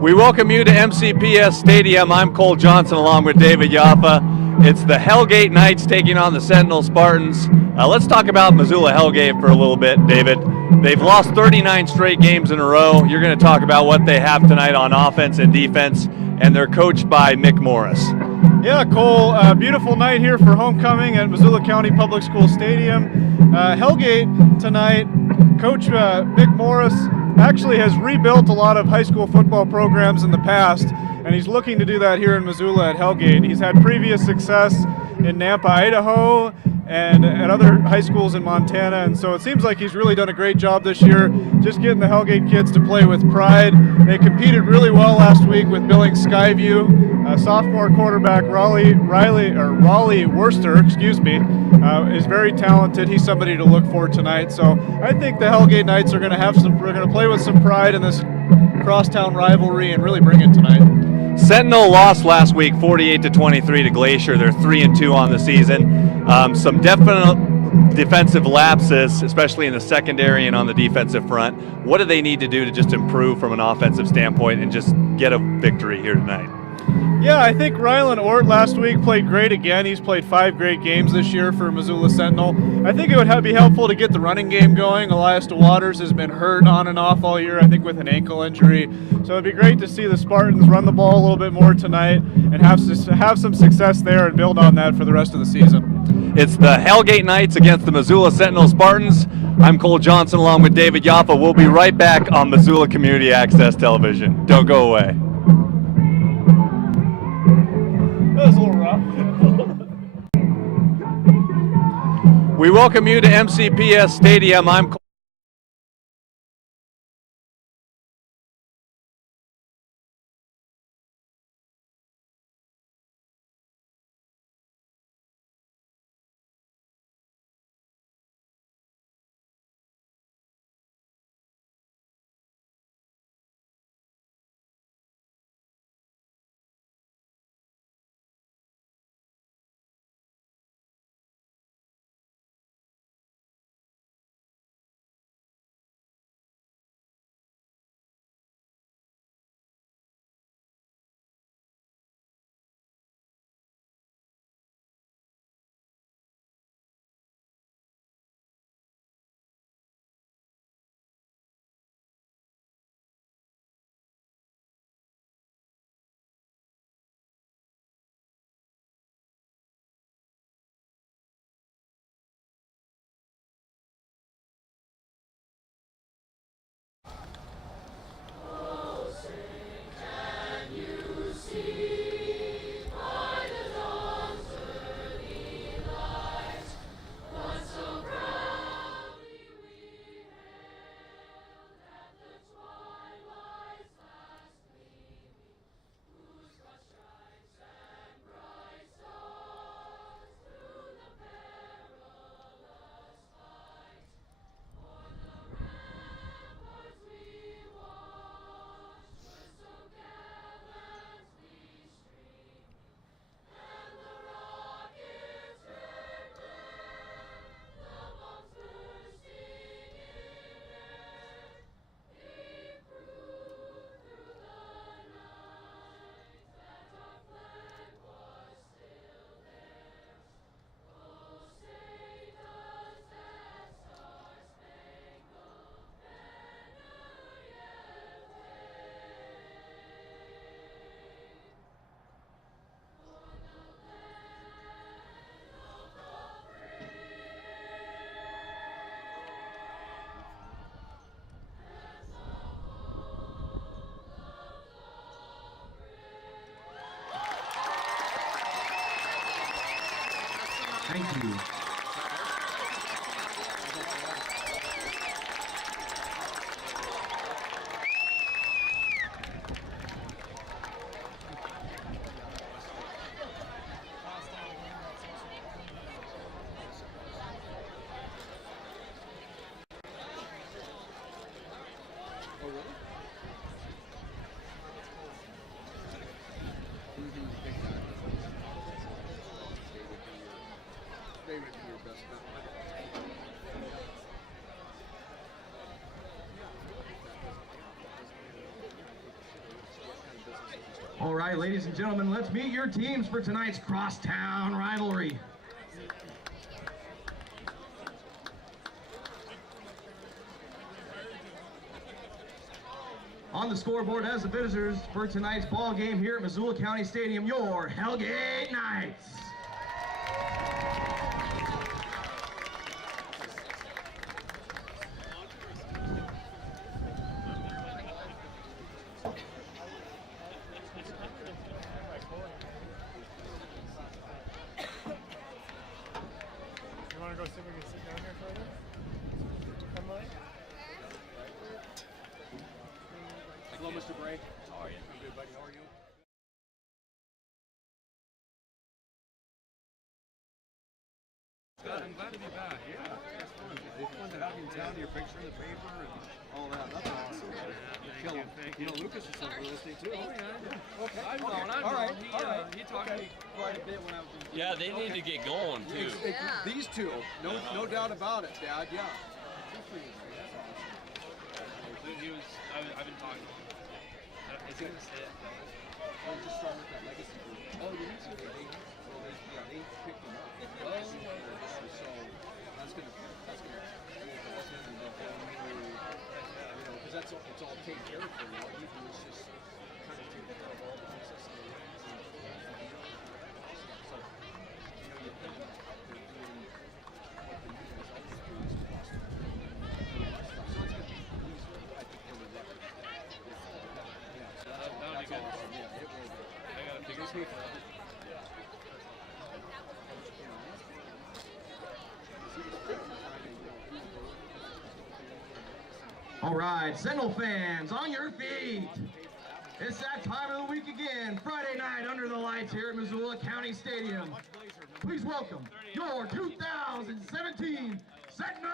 We welcome you to MCPS Stadium. I'm Cole Johnson along with David Yaffa. It's the Hellgate Knights taking on the Sentinel Spartans. Let's talk about Missoula Hellgate for a little bit, David. They've lost 39 straight games in a row. You're going to talk about what they have tonight on offense and defense, and they're coached by Mick Morris. Yeah, Cole, beautiful night here for homecoming at Missoula County Public School Stadium. Hellgate tonight, Coach Mick Morris actually has rebuilt a lot of high school football programs in the past, and he's looking to do that here in Missoula at Hellgate. He's had previous success in Nampa, Idaho, and at other high schools in Montana, and so it seems like he's really done a great job this year just getting the Hellgate kids to play with pride. They competed really well last week with Billings Skyview. Sophomore quarterback Raleigh Worcester, is very talented. He's somebody to look for tonight. So I think the Hellgate Knights are going to play with some pride in this crosstown rivalry and really bring it tonight. Sentinel lost last week 48-23 to Glacier. They're 3-2 on the season. Some definite defensive lapses, especially in the secondary and on the defensive front. What do they need to do to just improve from an offensive standpoint and just get a victory here tonight? Yeah, I think Rylan Ort last week played great again. He's played 5 great games this year for Missoula Sentinel. I think it would be helpful to get the running game going. Elias DeWaters has been hurt on and off all year, I think with an ankle injury. So it'd be great to see the Spartans run the ball a little bit more tonight and have some success there and build on that for the rest of the season. It's the Hellgate Knights against the Missoula Sentinel Spartans. I'm Cole Johnson along with David Yaffa. We'll be right back on Missoula Community Access Television. Don't go away. That was a little rough. We welcome you to MCPS Stadium. I'm Thank you. All right, ladies and gentlemen, let's meet your teams for tonight's crosstown rivalry. On the scoreboard as the visitors for tonight's ball game here at Missoula County Stadium, your Hellgate Knights. You want to go see if we can sit down here further? Hello, Mr. Bray. How are you? I'm good, buddy. How are you? Good. I'm glad to be back. Yeah. It's fun. It's fun to have you in town, your picture in the paper and all that. That's awesome. Yeah, you know, Lucas is some real estate too. Oh, yeah. Okay. I've known. All right. He talked to me quite a bit when I was in. Yeah, they need to get going too. These two. No doubt about it, Dad. Yeah. Good for you, Ray. That's awesome. I've been talking to him. Is he gonna stay at I was just starting with that legacy group. Oh, you need to? They picked him up. So that's gonna because it's all taken care of for you. What you do is just kind of take care of all the business and the lands and so you think about they're doing what the new guys also do is cost them. So it's gonna be easier, I think, for the record. Yeah, so that's awesome. Yeah, it will be. I gotta figure They pay for everything. All right, Sentinel fans, on your feet. It's that time of the week again, Friday night under the lights here at Missoula County Stadium. Please welcome your 2017 Sentinel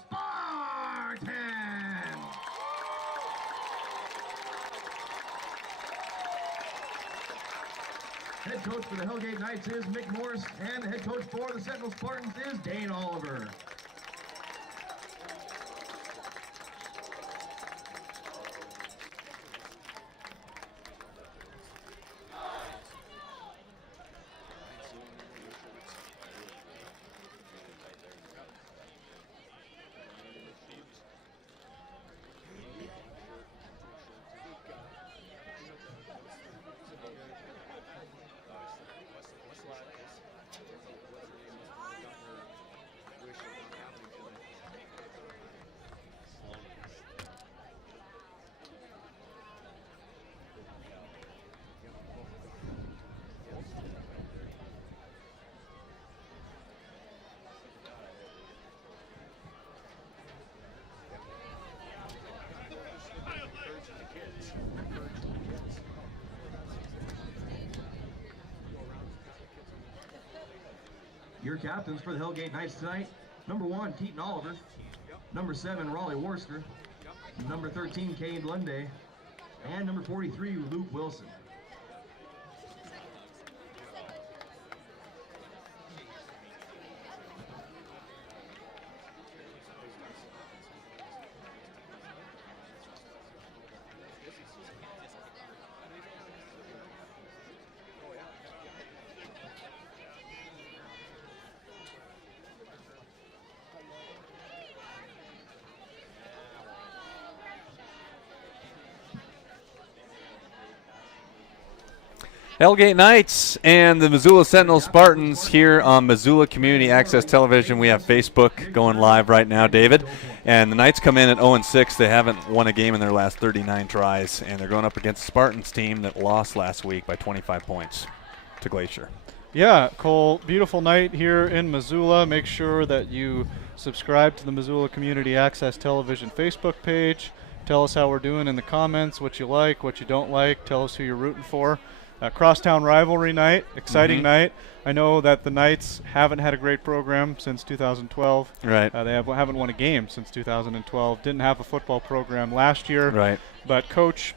Spartans. Head coach for the Hellgate Knights is Mick Morris, and the head coach for the Sentinel Spartans is Dane Oliver. Your captains for the Hellgate Knights tonight, number 1, Keaton Oliver, number 7, Raleigh Worcester, number 13, Cade Lunday, and number 43, Luke Wilson. Hellgate Knights and the Missoula Sentinel Spartans here on Missoula Community Access Television. We have Facebook going live right now, David. And the Knights come in at 0-6. They haven't won a game in their last 39 tries, and they're going up against the Spartans team that lost last week by 25 points to Glacier. Yeah, Cole, beautiful night here in Missoula. Make sure that you subscribe to the Missoula Community Access Television Facebook page. Tell us how we're doing in the comments, what you like, what you don't like. Tell us who you're rooting for. Crosstown rivalry night, exciting night. I know that the Knights haven't had a great program since 2012. Right. They haven't won a game since 2012. Didn't have a football program last year. Right. But Coach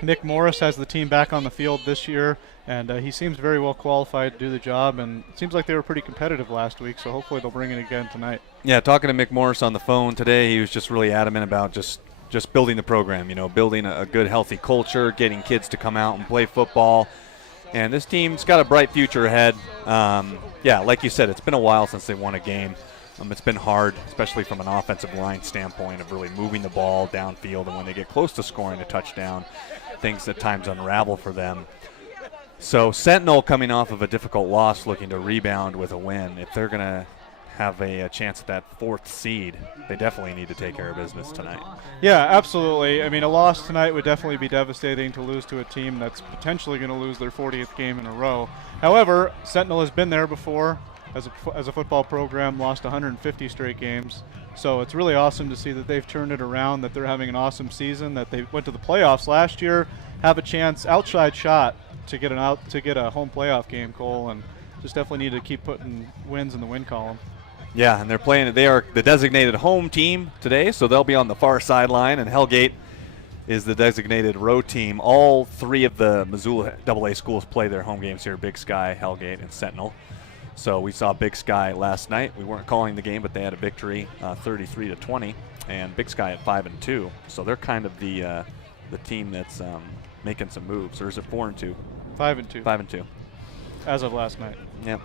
Mick Morris has the team back on the field this year, and he seems very well qualified to do the job, and it seems like they were pretty competitive last week, so hopefully they'll bring it again tonight. Yeah, talking to Mick Morris on the phone today, he was just really adamant about just just building the program, building a good, healthy culture, getting kids to come out and play football. And this team's got a bright future ahead. Like you said, it's been a while since they won a game. It's been hard, especially from an offensive line standpoint of really moving the ball downfield. And when they get close to scoring a touchdown, things at times unravel for them. So Sentinel coming off of a difficult loss, looking to rebound with a win. If they're going to have a chance at that 4th seed, they definitely need to take care of business tonight. Yeah, absolutely. I mean, a loss tonight would definitely be devastating to lose to a team that's potentially going to lose their 40th game in a row. However, Sentinel has been there before as a football program, lost 150 straight games. So it's really awesome to see that they've turned it around, that they're having an awesome season, that they went to the playoffs last year, have a chance, outside shot to get a home playoff game, Cole, and just definitely need to keep putting wins in the win column. Yeah, and they are the designated home team today, so they'll be on the far sideline, and Hellgate is the designated road team. All 3 of the Missoula AA schools play their home games here, Big Sky, Hellgate, and Sentinel. So we saw Big Sky last night. We weren't calling the game, but they had a victory, 33-20, and Big Sky at 5-2. So they're kind of the team that's making some moves. Or is it 4-2? 5-2. 5-2. As of last night. Yep.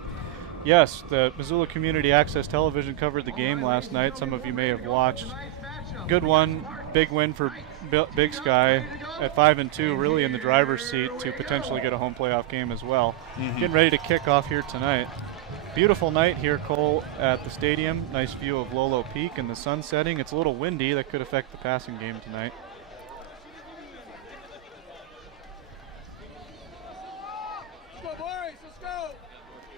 Yes, the Missoula Community Access Television covered the game last night. Some of you may have watched. Good one, big win for Big Sky at 5-2, really in the driver's seat to potentially get a home playoff game as well. Getting ready to kick off here tonight. Beautiful night here, Cole, at the stadium. Nice view of Lolo Peak and the sun setting. It's a little windy. That could affect the passing game tonight.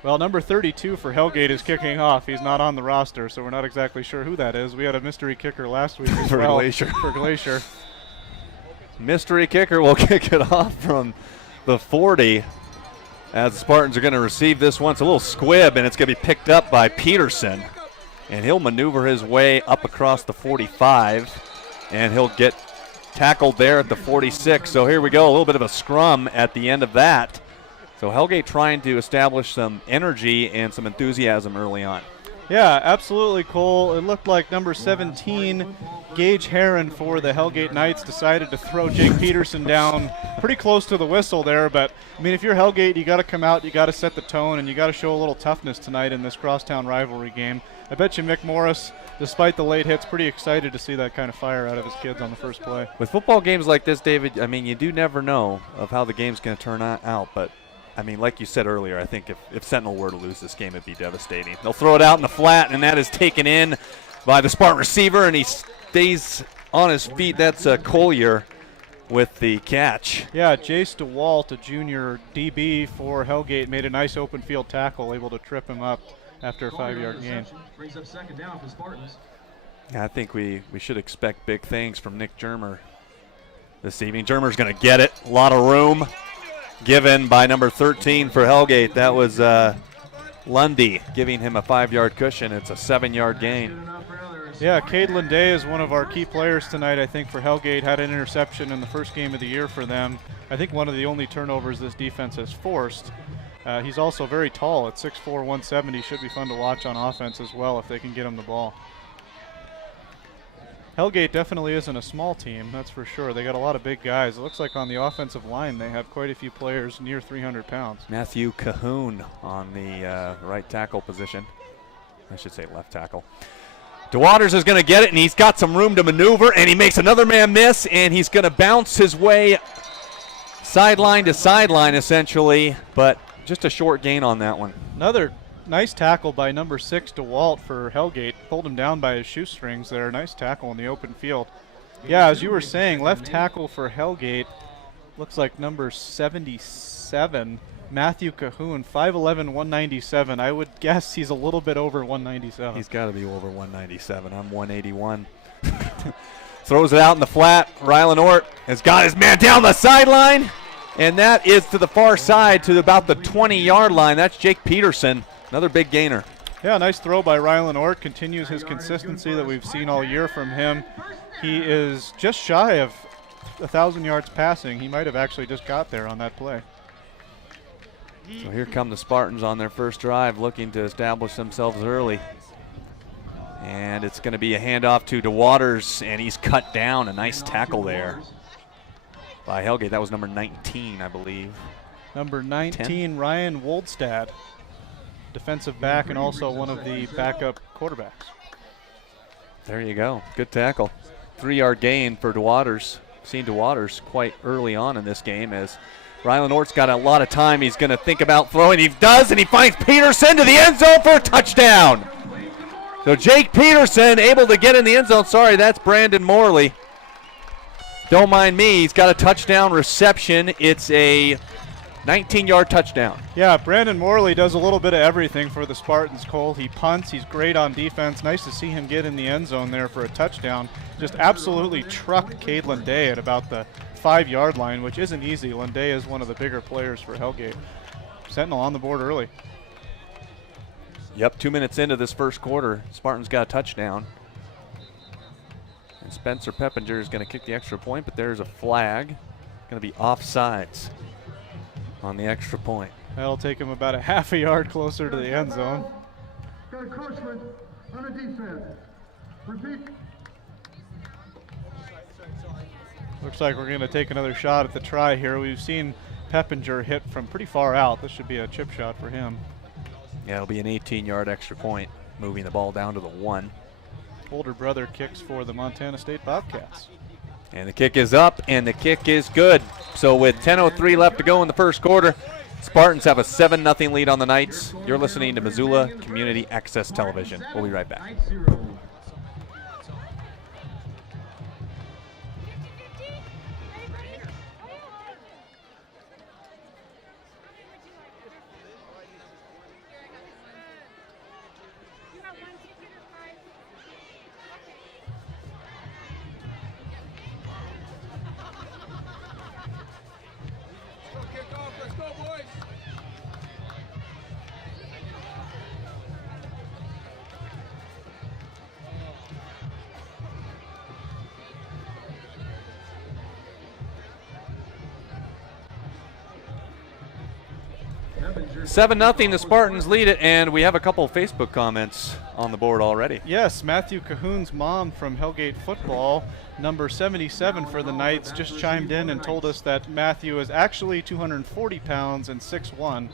Well, number 32 for Hellgate is kicking off. He's not on the roster, so we're not exactly sure who that is. We had a mystery kicker last week as well. For Glacier. Mystery kicker will kick it off from the 40 as the Spartans are going to receive this one. It's a little squib, and it's going to be picked up by Peterson. And he'll maneuver his way up across the 45, and he'll get tackled there at the 46. So here we go, a little bit of a scrum at the end of that. So Hellgate trying to establish some energy and some enthusiasm early on. Yeah, absolutely, Cole. It looked like number 17, Gage Heron for the Hellgate Knights, decided to throw Jake Peterson down pretty close to the whistle there. But, I mean, if you're Hellgate, you got to come out, you got to set the tone, and you got to show a little toughness tonight in this crosstown rivalry game. I bet you Mick Morris, despite the late hits, pretty excited to see that kind of fire out of his kids on the first play. With football games like this, David, I mean, you do never know of how the game's going to turn out, but I mean, like you said earlier, I think if Sentinel were to lose this game, it'd be devastating. They'll throw it out in the flat, and that is taken in by the Spartan receiver, and he stays on his feet. That's Collier with the catch. Yeah, Jace DeWalt, a junior DB for Hellgate, made a nice open field tackle, able to trip him up after a 5-yard gain. Brings up second down for Spartans. Yeah, I think we should expect big things from Nick Germer this evening. Germer's going to get it. A lot of room given by number 13 for Hellgate. That was Lundy giving him a 5-yard cushion. It's a 7-yard gain. Yeah, Cadeline Day is one of our key players tonight, I think, for Hellgate. Had an interception in the first game of the year for them. I think one of the only turnovers this defense has forced. He's also very tall at 6'4", 170. Should be fun to watch on offense as well if they can get him the ball. Hellgate definitely isn't a small team, that's for sure. They got a lot of big guys. It looks like on the offensive line they have quite a few players near 300 pounds. Matthew Cahoon on the right tackle position. I should say left tackle. DeWaters is going to get it, and he's got some room to maneuver, and he makes another man miss, and he's going to bounce his way sideline to sideline essentially, but just a short gain on that one. Another nice tackle by number 6, DeWalt for Hellgate. Pulled him down by his shoestrings there. Nice tackle in the open field. Yeah, as you were saying, left tackle for Hellgate looks like number 77, Matthew Cahoon, 5'11", 197. I would guess he's a little bit over 197. He's got to be over 197. I'm 181. Throws it out in the flat. Rylan Ort has got his man down the sideline, and that is to the far side to about the 20-yard line. That's Jake Peterson. Another big gainer. Yeah, nice throw by Rylan Ort. Continues his consistency that we've seen all year from him. He is just shy of 1,000 yards passing. He might have actually just got there on that play. So here come the Spartans on their first drive, looking to establish themselves early. And it's going to be a handoff to DeWaters, and he's cut down. A nice tackle there by Hellgate. That was number 19, I believe. Number 19, 10. Ryan Woldstad, defensive back and also one of the backup quarterbacks. There you go. Good tackle. 3-yard gain for DeWaters. Seen DeWaters quite early on in this game as Rylan Ort's got a lot of time. He's going to think about throwing. He does, and he finds Peterson to the end zone for a touchdown. So Jake Peterson able to get in the end zone. Sorry, that's Brandon Morley. Don't mind me. He's got a touchdown reception. It's a 19-yard touchdown. Yeah, Brandon Morley does a little bit of everything for the Spartans, Cole. He punts. He's great on defense. Nice to see him get in the end zone there for a touchdown. Just absolutely trucked Cade Linday at about the 5-yard line, which isn't easy. Linday is one of the bigger players for Hellgate. Sentinel on the board early. Yep, 2 minutes into this first quarter, Spartans got a touchdown. And Spencer Peppinger is going to kick the extra point, but there's a flag. Going to be offsides on the extra point. That'll take him about a half a yard closer to the end zone. Got a Coachman on the defense. Repeat. Looks like we're going to take another shot at the try here. We've seen Peppinger hit from pretty far out. This should be a chip shot for him. Yeah, it'll be an 18-yard extra point, moving the ball down to the 1. Older brother kicks for the Montana State Bobcats. And the kick is up, and the kick is good. So with 10:03 left to go in the first quarter, Spartans have a 7-0 lead on the Knights. You're listening to Missoula Community Access Television. We'll be right back. Let's go, boys. 7-0, the Spartans lead it, and we have a couple of Facebook comments on the board already. Yes, Matthew Cahoon's mom from Hellgate Football, number 77 for the Knights, just chimed in and told us that Matthew is actually 240 pounds and 6'1".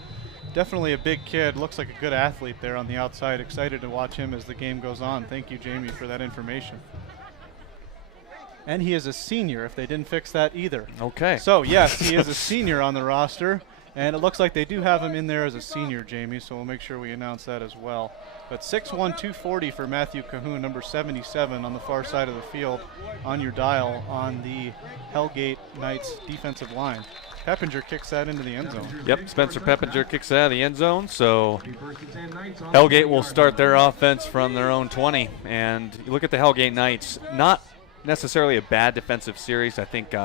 Definitely a big kid. Looks like a good athlete there on the outside. Excited to watch him as the game goes on. Thank you, Jamie, for that information. And he is a senior, if they didn't fix that either. Okay. So, yes, he is a senior on the roster. And it looks like they do have him in there as a senior, Jamie, so we'll make sure we announce that as well. But 6'1", 240 for Matthew Cahoon, number 77 on the far side of the field on your dial on the Hellgate Knights defensive line. Peppinger kicks that into the end zone. Yep, Spencer Peppinger kicks out of the end zone, so Hellgate will start their offense from their own 20. And you look at the Hellgate Knights, not necessarily a bad defensive series. I think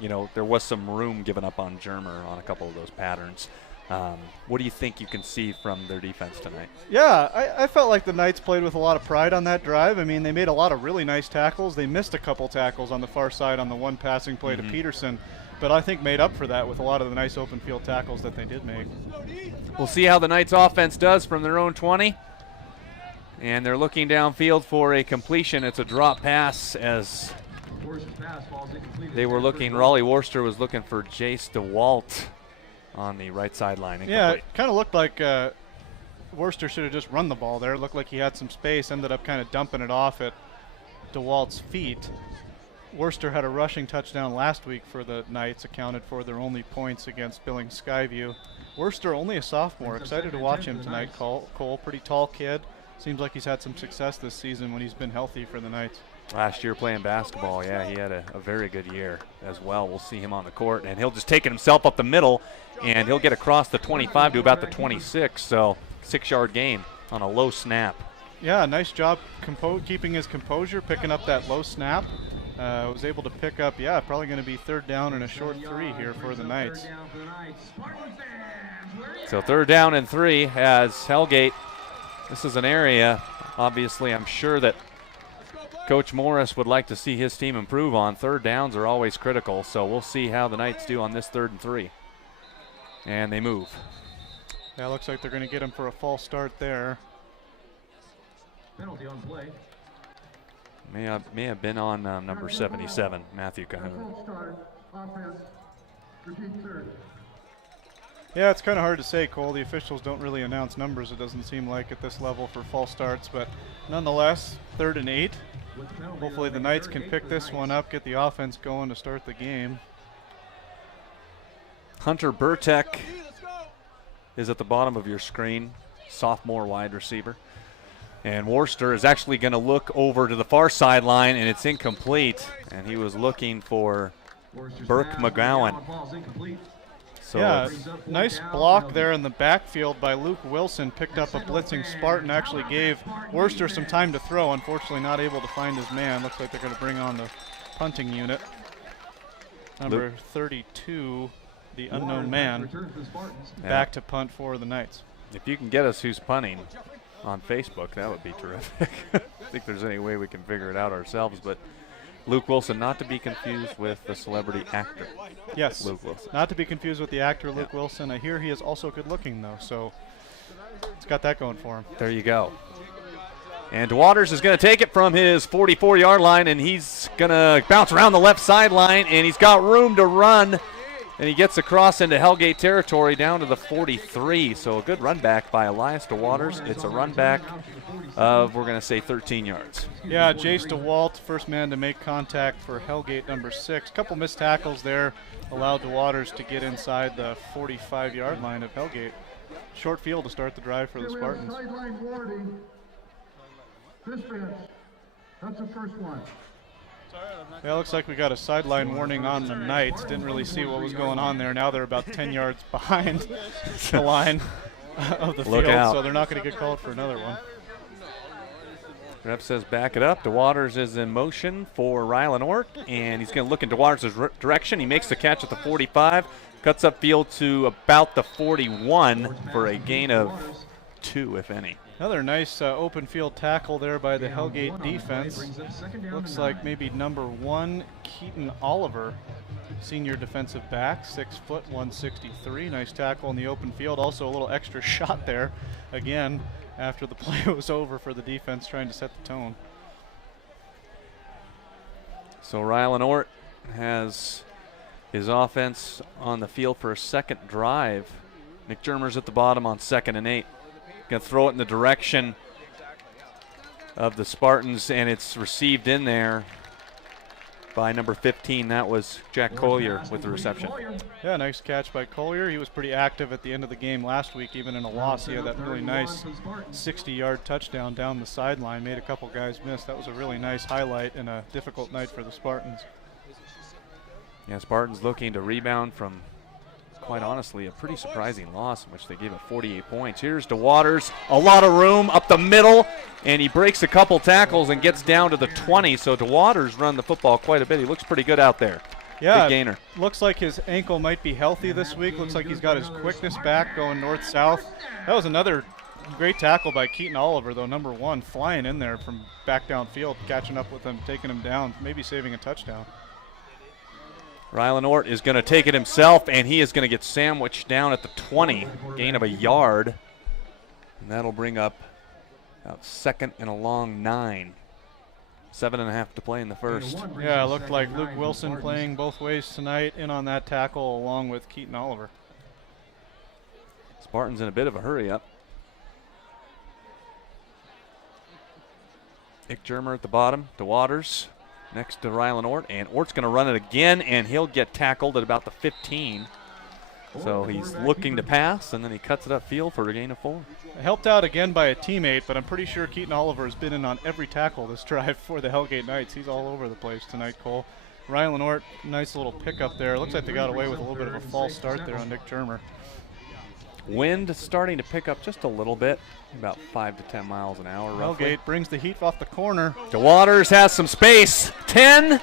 you know, there was some room given up on Germer on a couple of those patterns. What do you think you can see from their defense tonight? Yeah, I felt like the Knights played with a lot of pride on that drive. I mean, they made a lot of really nice tackles. They missed a couple tackles on the far side on the one passing play to Peterson, but I think made up for that with a lot of the nice open field tackles that they did make. We'll see how the Knights offense does from their own 20. And they're looking downfield for a completion. It's a drop pass as they were looking. Raleigh Worcester was looking for Jace DeWalt on the right sideline. Yeah, it kind of looked like Worcester should have just run the ball there. It looked like he had some space, ended up kind of dumping it off at DeWalt's feet. Worcester had a rushing touchdown last week for the Knights, accounted for their only points against Billings Skyview. Worcester, only a sophomore. Excited to watch him tonight, Cole. Pretty tall kid. Seems like he's had some success this season when he's been healthy for the Knights. Last year playing basketball, yeah, he had a very good year as well. We'll see him on the court, and he'll just take it himself up the middle, and he'll get across the 25 to about the 26, so 6-yard gain on a low snap. Yeah, nice job keeping his composure, picking up that low snap. Was able to pick up, probably going to be third down and a short 3 here for the Knights. So 3rd down and 3 as Hellgate. This is an area, obviously, I'm sure that Coach Morris would like to see his team improve on. 3rd downs are always critical, so we'll see how the Knights do on this 3rd and 3. And they move. Yeah, looks like they're going to get him for a false start there. Penalty on play. May have been on number 77, Matthew Cahoon. False start, offense, repeat third. Yeah, it's kind of hard to say, Cole. The officials don't really announce numbers, it doesn't seem like, at this level for false starts. But nonetheless, 3rd and 8. Hopefully the Knights can pick this one up, get the offense going to start the game. Hunter Burtek is at the bottom of your screen, sophomore wide receiver. And Worcester is actually going to look over to the far sideline, and it's incomplete. And he was looking for Burke McGowan. So yeah, nice block there in the backfield by Luke Wilson. Picked up a blitzing Spartan, actually gave Worcester some time to throw. Unfortunately not able to find his man. Looks like they're going to bring on the punting unit. Number 32, the unknown man, back to punt for the Knights. If you can get us who's punting on Facebook, that would be terrific. I think there's any way we can figure it out ourselves, but Luke Wilson, not to be confused with the celebrity actor. Yes, Luke Wilson. Not to be confused with the actor Luke Wilson. I hear he is also good looking though, so it's got that going for him. There you go. And Waters is going to take it from his 44-yard line, and he's going to bounce around the left sideline, and he's got room to run, and he gets across into Hellgate territory down to the 43. So a good run back by Elias DeWaters. It's a run back of, we're going to say, 13 yards. Yeah, Jace DeWalt, first man to make contact for Hellgate number 6. Couple missed tackles there allowed DeWaters to get inside the 45-yard line of Hellgate. Short field to start the drive for the Spartans. Sideline warning. Dispatch. That's the first one. Yeah, looks like we got a sideline warning on the Knights. Didn't really see what was going on there. Now they're about 10 yards behind the line of the Look field, out. so they're not going to get called for another one. Ref says back it up. DeWaters is in motion for Rylan Ort, and he's going to look in DeWaters' direction. He makes the catch at the 45, cuts upfield to about the 41 for a gain of 2, if any. Another nice open field tackle there by the Hellgate defense. Looks like maybe number 1, Keaton Oliver, senior defensive back, 6 foot, 163. Nice tackle in the open field. Also a little extra shot there, again, after the play was over for the defense, trying to set the tone. So Rylan Ort has his offense on the field for a second drive. McDermott's at the bottom on 2nd and 8. Going to throw it in the direction of the Spartans, and it's received in there by number 15. That was Jack Collier with the reception. Yeah, nice catch by Collier. He was pretty active at the end of the game last week, even in a loss. He had that really nice 60-yard touchdown down the sideline, made a couple guys miss. That was a really nice highlight and a difficult night for the Spartans. Yeah, Spartans looking to rebound from, quite honestly, a pretty surprising loss in which they gave up 48 points. Here's DeWaters, a lot of room up the middle, and he breaks a couple tackles and gets down to the 20. So DeWaters run the football quite a bit. He looks pretty good out there. Yeah, big gainer. Looks like his ankle might be healthy this week. Looks like he's got his quickness back going north-south. That was another great tackle by Keaton Oliver, though, number 1, flying in there from back downfield, catching up with him, taking him down, maybe saving a touchdown. Rylan Ort is going to take it himself, and he is going to get sandwiched down at the 20, gain of a yard. And that'll bring up 2nd and a long 9. 7.5 to play in the first. Yeah, it looked like Luke Wilson playing both ways tonight, in on that tackle along with Keaton Oliver. Spartans in a bit of a hurry up. Nick Germer at the bottom, DeWaters next to Rylan Ort, and Ort's going to run it again, and he'll get tackled at about the 15. So he's looking to pass, and then he cuts it upfield for a gain of 4. Helped out again by a teammate, but I'm pretty sure Keaton Oliver has been in on every tackle this drive for the Hellgate Knights. He's all over the place tonight, Cole. Rylan Ort, nice little pickup there. Looks like they got away with a little bit of a false start there on Nick Germer. Wind starting to pick up just a little bit, about 5 to 10 miles an hour roughly. Hellgate brings the heat off the corner. DeWaters has some space. 10,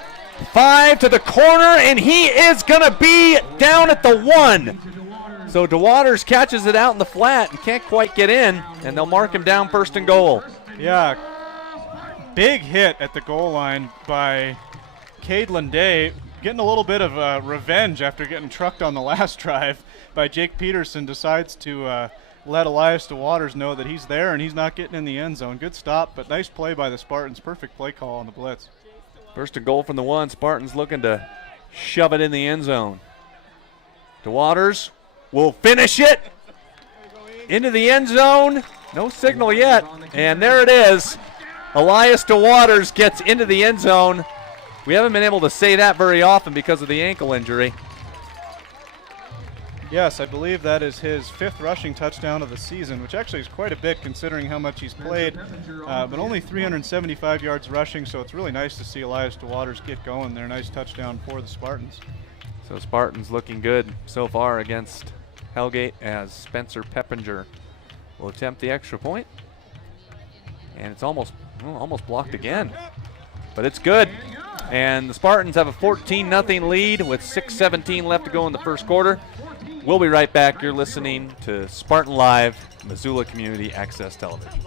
5 to the corner, and he is going to be down at the 1. So DeWaters catches it out in the flat and can't quite get in, and they'll mark him down 1st and goal. Yeah, big hit at the goal line by Cadeland Day, getting a little bit of revenge after getting trucked on the last drive by Jake Peterson. Decides to let Elias DeWaters know that he's there and he's not getting in the end zone. Good stop, but nice play by the Spartans. Perfect play call on the blitz. First and goal from the 1. Spartans looking to shove it in the end zone. DeWaters will finish it into the end zone. No signal yet, and there it is. Elias DeWaters gets into the end zone. We haven't been able to say that very often because of the ankle injury. Yes, I believe that is his 5th rushing touchdown of the season, which actually is quite a bit considering how much he's played, but only 375 yards rushing, so it's really nice to see Elias DeWaters get going there. Nice touchdown for the Spartans. So Spartans looking good so far against Hellgate as Spencer Peppinger will attempt the extra point. And it's almost blocked again, but it's good. And the Spartans have a 14-0 lead with 6:17 left to go in the first quarter. We'll be right back. You're listening to Spartan Live, Missoula Community Access Television.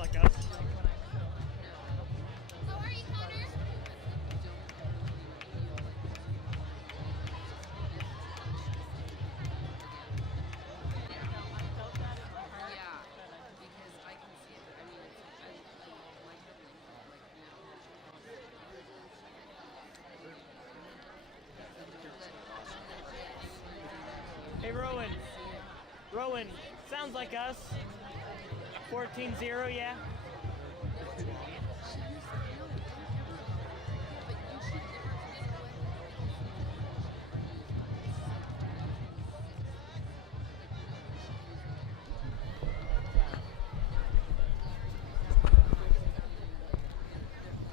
Hey, Rowan, sounds like us. 14-0, yeah?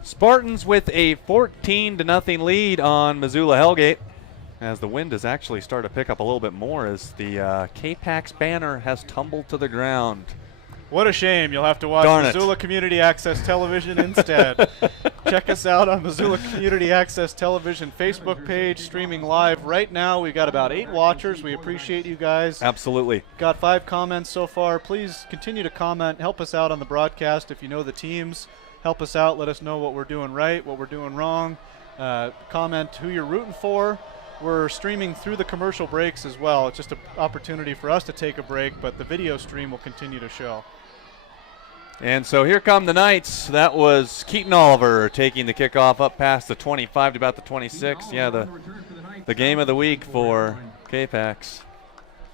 Spartans with a 14-0 lead on Missoula Hellgate, as the wind has actually started to pick up a little bit more as the K-Pax banner has tumbled to the ground. What a shame. You'll have to watch Missoula Community Access Television instead. Check us out on Missoula Community Access Television Facebook page, streaming live right now. We've got about 8 watchers. We appreciate you guys. Absolutely. Got 5 comments so far. Please continue to comment. Help us out on the broadcast if you know the teams. Help us out. Let us know what we're doing right, what we're doing wrong. Comment who you're rooting for. We're streaming through the commercial breaks as well. It's just an opportunity for us to take a break, but the video stream will continue to show. And so here come the Knights. That was Keaton Oliver taking the kickoff up past the 25 to about the 26. Yeah, the game of the week for K-Pax.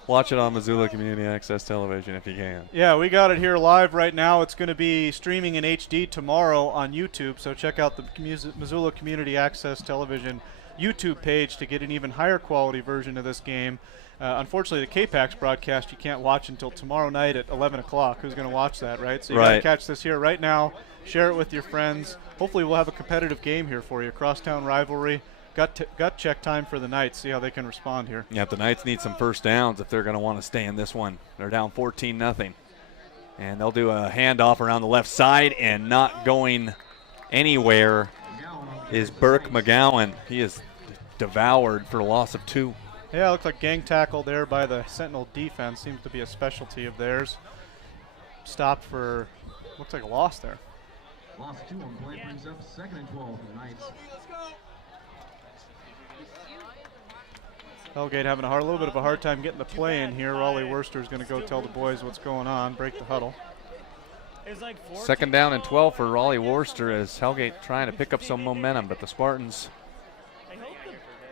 Watch it on Missoula Community Access Television if you can. Yeah, we got it here live right now. It's going to be streaming in HD tomorrow on YouTube, so check out the Missoula Community Access Television YouTube page to get an even higher quality version of this game. Unfortunately, the K-Pax broadcast you can't watch until tomorrow night at 11 o'clock. Who's going to watch that, right? So you got to catch this here right now. Share it with your friends. Hopefully we'll have a competitive game here for you. Crosstown rivalry. Gut check time for the Knights. See how they can respond here. Yeah, the Knights need some first downs if they're going to want to stay in this one. They're down 14-0. And they'll do a handoff around the left side, and not going anywhere is Burke McGowan. He is devoured for a loss of 2. Yeah, it looks like gang tackle there by the Sentinel defense. Seems to be a specialty of theirs. Stopped for, looks like a loss there. Loss 2 on play brings up 2nd and 12 for the Knights. Hellgate having a little bit of a hard time getting the play in here. Raleigh Worcester is going to go tell the boys what's going on, break the huddle. 2nd down and 12 for Raleigh Worcester as Hellgate trying to pick up some momentum, but the Spartans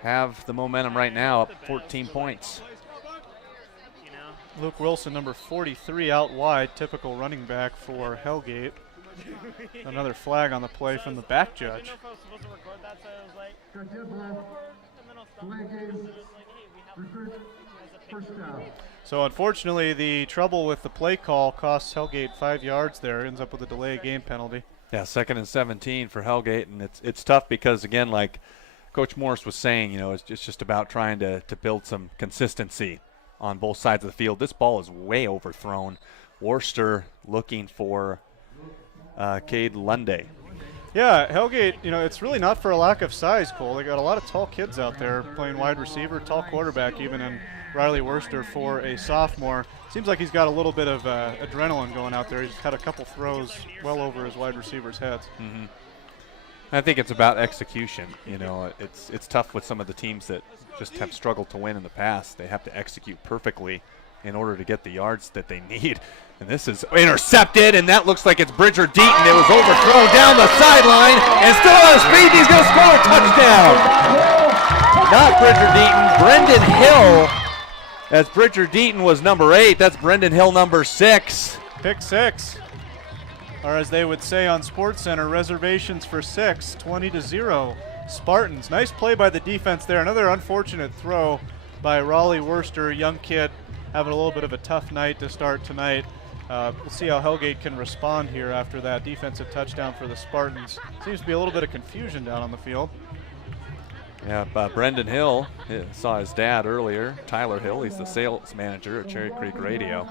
have the momentum right now, up 14 points. Luke Wilson, number 43, out wide, typical running back for Hellgate. Another flag on the play from the back judge. So unfortunately, the trouble with the play call costs Hellgate 5 yards there. Ends up with a delay of game penalty. Yeah, 2nd and 17 for Hellgate, and it's tough because, again, like Coach Morris was saying, you know, it's just about trying to build some consistency on both sides of the field. This ball is way overthrown. Worcester looking for Cade Lunday. Yeah, Hellgate, you know, it's really not for a lack of size, Cole. They got a lot of tall kids out there playing wide receiver, tall quarterback even, and Riley Worcester for a sophomore. Seems like he's got a little bit of adrenaline going out there. He's had a couple throws well over his wide receivers' heads. Mm-hmm. I think it's about execution. You know, it's tough with some of the teams that just have struggled to win in the past. They have to execute perfectly in order to get the yards that they need. And this is intercepted, and that looks like it's Bridger Deaton. It was overthrown down the sideline, and still on his feet, he's going to score a touchdown. Not Bridger Deaton, Brendan Hill. As Bridger Deaton was number 8, that's Brendan Hill number 6. Pick 6. Or as they would say on SportsCenter, reservations for 6, 20-0. Spartans. Nice play by the defense there. Another unfortunate throw by Raleigh Worcester, young kid having a little bit of a tough night to start tonight. We'll see how Hellgate can respond here after that defensive touchdown for the Spartans. Seems to be a little bit of confusion down on the field. Yeah, Brendan Hill, saw his dad earlier, Tyler Hill. He's the sales manager at Cherry Creek Radio.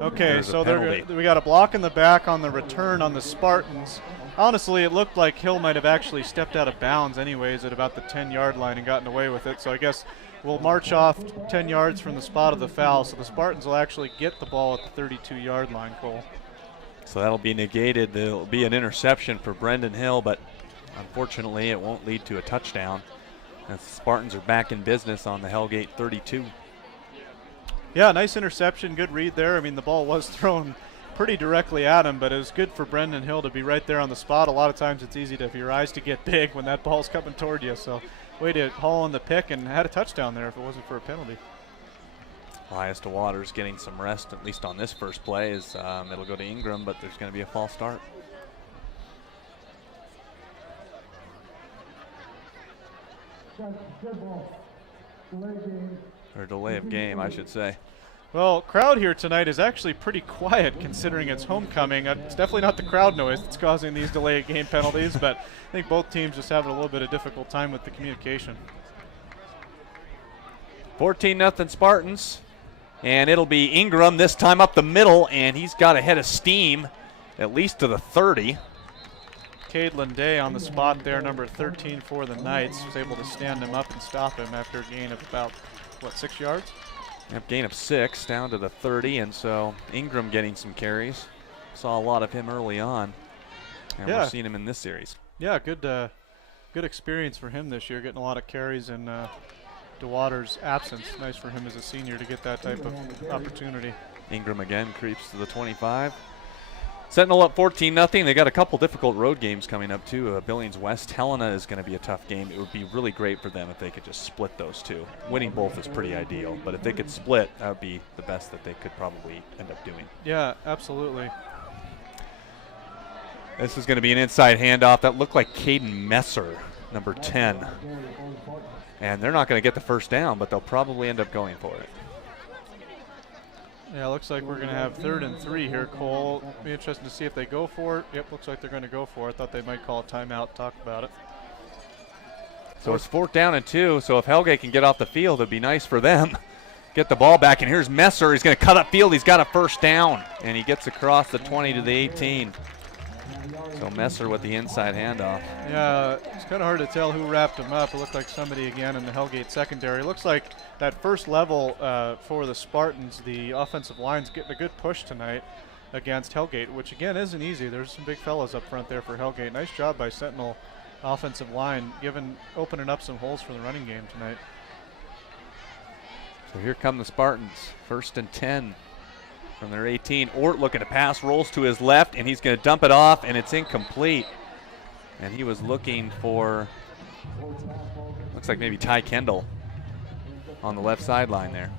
Okay, so we got a block in the back on the return on the Spartans. Honestly, it looked like Hill might have actually stepped out of bounds anyways at about the 10-yard line and gotten away with it. So I guess we'll march off 10 yards from the spot of the foul. So the Spartans will actually get the ball at the 32-yard line, Cole. So that'll be negated. There'll be an interception for Brendan Hill, but unfortunately it won't lead to a touchdown as the Spartans are back in business on the Hellgate 32. Yeah, nice interception, good read there. I mean, the ball was thrown pretty directly at him, but it was good for Brendan Hill to be right there on the spot. A lot of times it's easy for your eyes to get big when that ball's coming toward you. So way to haul on the pick and had a touchdown there if it wasn't for a penalty. Elias DeWaters getting some rest, at least on this first play, as it'll go to Ingram, but there's going to be a false start. Or delay of game, I should say. Well, crowd here tonight is actually pretty quiet considering it's homecoming. It's definitely not the crowd noise that's causing these delay of game penalties, but I think both teams just having a little bit of difficult time with the communication. 14-0 Spartans, and it'll be Ingram this time up the middle, and he's got a head of steam, at least to the 30. Cadeland Day on the spot there, number 13 for the Knights, was able to stand him up and stop him after a gain of about, 6 yards? Yep, gain of 6 down to the 30, and so Ingram getting some carries. Saw a lot of him early on, and we're seeing him in this series. Yeah, good experience for him this year, getting a lot of carries in DeWaters' absence. Nice for him as a senior to get that type of opportunity. Ingram again creeps to the 25. Sentinel up 14-0. They got a couple difficult road games coming up too. Billings West Helena is going to be a tough game. It would be really great for them if they could just split those two. Winning both is pretty ideal, but if they could split, that would be the best that they could probably end up doing. Yeah, absolutely. This is going to be an inside handoff. That looked like Caden Messer, number 10. And they're not going to get the first down, but they'll probably end up going for it. Yeah, looks like we're going to have 3rd and 3 here, Cole. Be interesting to see if they go for it. Yep, looks like they're going to go for it. Thought they might call a timeout, talk about it. So it's 4th down and 2, so if Hellgate can get off the field, it'd be nice for them. Get the ball back, and here's Messer. He's going to cut up field. He's got a first down, and he gets across the 20 to the 18. So Messer with the inside handoff. Yeah, it's kind of hard to tell who wrapped him up. It looked like somebody again in the Hellgate secondary. It looks like that first level for the Spartans, the offensive line's getting a good push tonight against Hellgate, which again isn't easy. There's some big fellas up front there for Hellgate. Nice job by Sentinel offensive line, opening up some holes for the running game tonight. So here come the Spartans, 1st and 10 from their 18. Ort looking to pass, rolls to his left, and he's going to dump it off, and it's incomplete. And he was looking for, looks like maybe Ty Kendall on the left sideline there.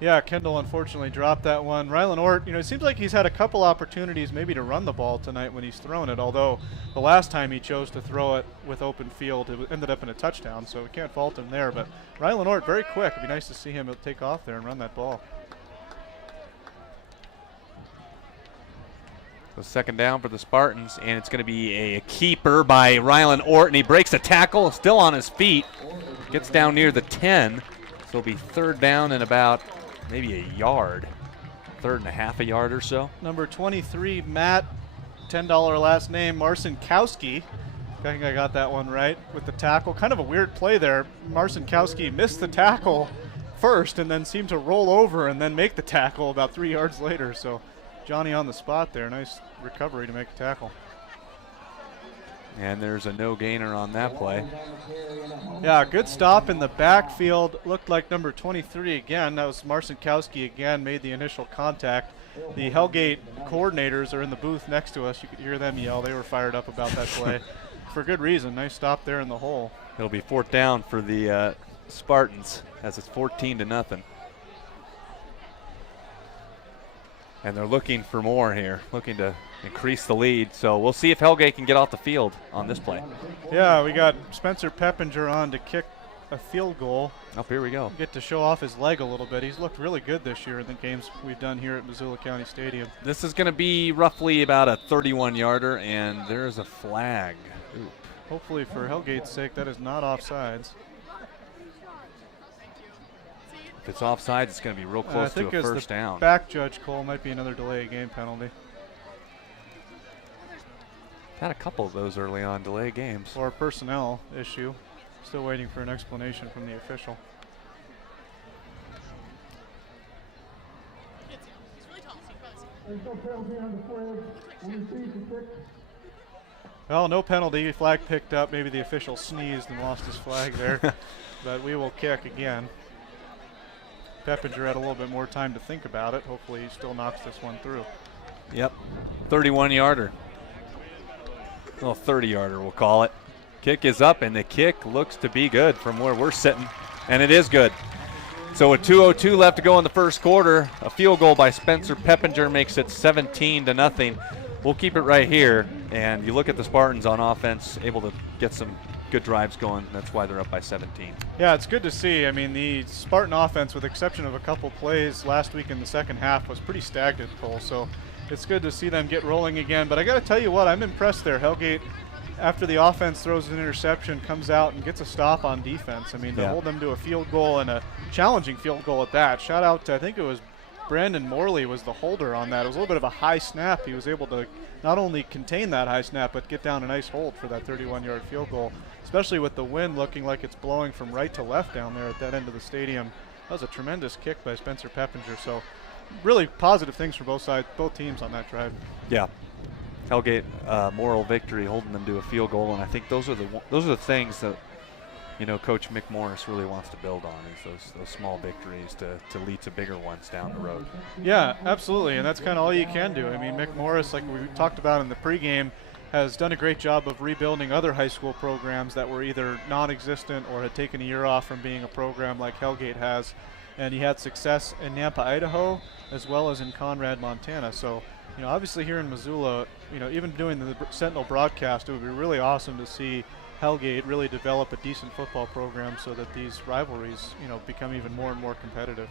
Yeah, Kendall unfortunately dropped that one. Rylan Ort, it seems like he's had a couple opportunities maybe to run the ball tonight when he's thrown it, although the last time he chose to throw it with open field, it ended up in a touchdown, so we can't fault him there. But Rylan Ort, very quick. It'd be nice to see him take off there and run that ball. So 2nd down for the Spartans, and it's going to be a keeper by Rylan Ort, and he breaks a tackle, still on his feet. Gets down near the 10, so it'll be 3rd down and about maybe a yard. 3rd and a half a yard or so. Number 23, Matt, $10 last name, Marcinkowski. I think I got that one right with the tackle. Kind of a weird play there. Marcinkowski missed the tackle first and then seemed to roll over and then make the tackle about 3 yards later. So Johnny on the spot there. Nice recovery to make a tackle. And there's a no gainer on that play. Yeah, good stop in the backfield. Looked like number 23 again. That was Marcinkowski again, made the initial contact. The Hellgate coordinators are in the booth next to us. You could hear them yell. They were fired up about that play. For good reason. Nice stop there in the hole. It'll be 4th down for the Spartans as it's 14-0. And they're looking for more here, looking to increase the lead. So we'll see if Hellgate can get off the field on this play. Yeah, we got Spencer Peppinger on to kick a field goal. Up here we go. Get to show off his leg a little bit. He's looked really good this year in the games we've done here at Missoula County Stadium. This is going to be roughly about a 31-yarder, and there's a flag. Ooh. Hopefully for Hellgate's sake, that is not offsides. If it's offsides, it's going to be real close to a first down. Back judge Cole might be another delay game penalty. Had a couple of those early on, delay games. Or a personnel issue. Still waiting for an explanation from the official. Well, no penalty. Flag picked up. Maybe the official sneezed and lost his flag there. But we will kick again. Peppinger had a little bit more time to think about it. Hopefully he still knocks this one through. Yep, 31-yarder. Well, 30-yarder we'll call it. Kick is up, and the kick looks to be good from where we're sitting, and it is good. So with 2:02 left to go in the first quarter, a field goal by Spencer Peppinger makes it 17-0. We'll keep it right here, and you look at the Spartans on offense, able to get some good drives going. That's why they're up by 17. Yeah, it's good to see. I mean, the Spartan offense, with the exception of a couple plays last week in the second half, was pretty stagnant, Cole. So it's good to see them get rolling again. But I got to tell you what, I'm impressed there. Hellgate, after the offense throws an interception, comes out and gets a stop on defense. I mean, to hold them to a field goal, and a challenging field goal at that. Shout out to, I think it was Brandon Morley was the holder on that. It was a little bit of a high snap. He was able to not only contain that high snap, but get down a nice hold for that 31-yard field goal, especially with the wind looking like it's blowing from right to left down there at that end of the stadium. That was a tremendous kick by Spencer Peppinger. So really positive things for both sides, both teams on that drive. Yeah. Hellgate moral victory, holding them to a field goal, and I think those are the things that, you know, Coach Mick Morris really wants to build on, is those small victories to lead to bigger ones down the road. Yeah, absolutely, and that's kind of all you can do. I mean, Mick Morris, like we talked about in the pregame, has done a great job of rebuilding other high school programs that were either non-existent or had taken a year off from being a program like Hellgate has, and he had success in Nampa, Idaho, as well as in Conrad, Montana. So, you know, obviously here in Missoula, you know, even doing the Sentinel broadcast, it would be really awesome to see Hellgate really develop a decent football program so that these rivalries, you know, become even more and more competitive.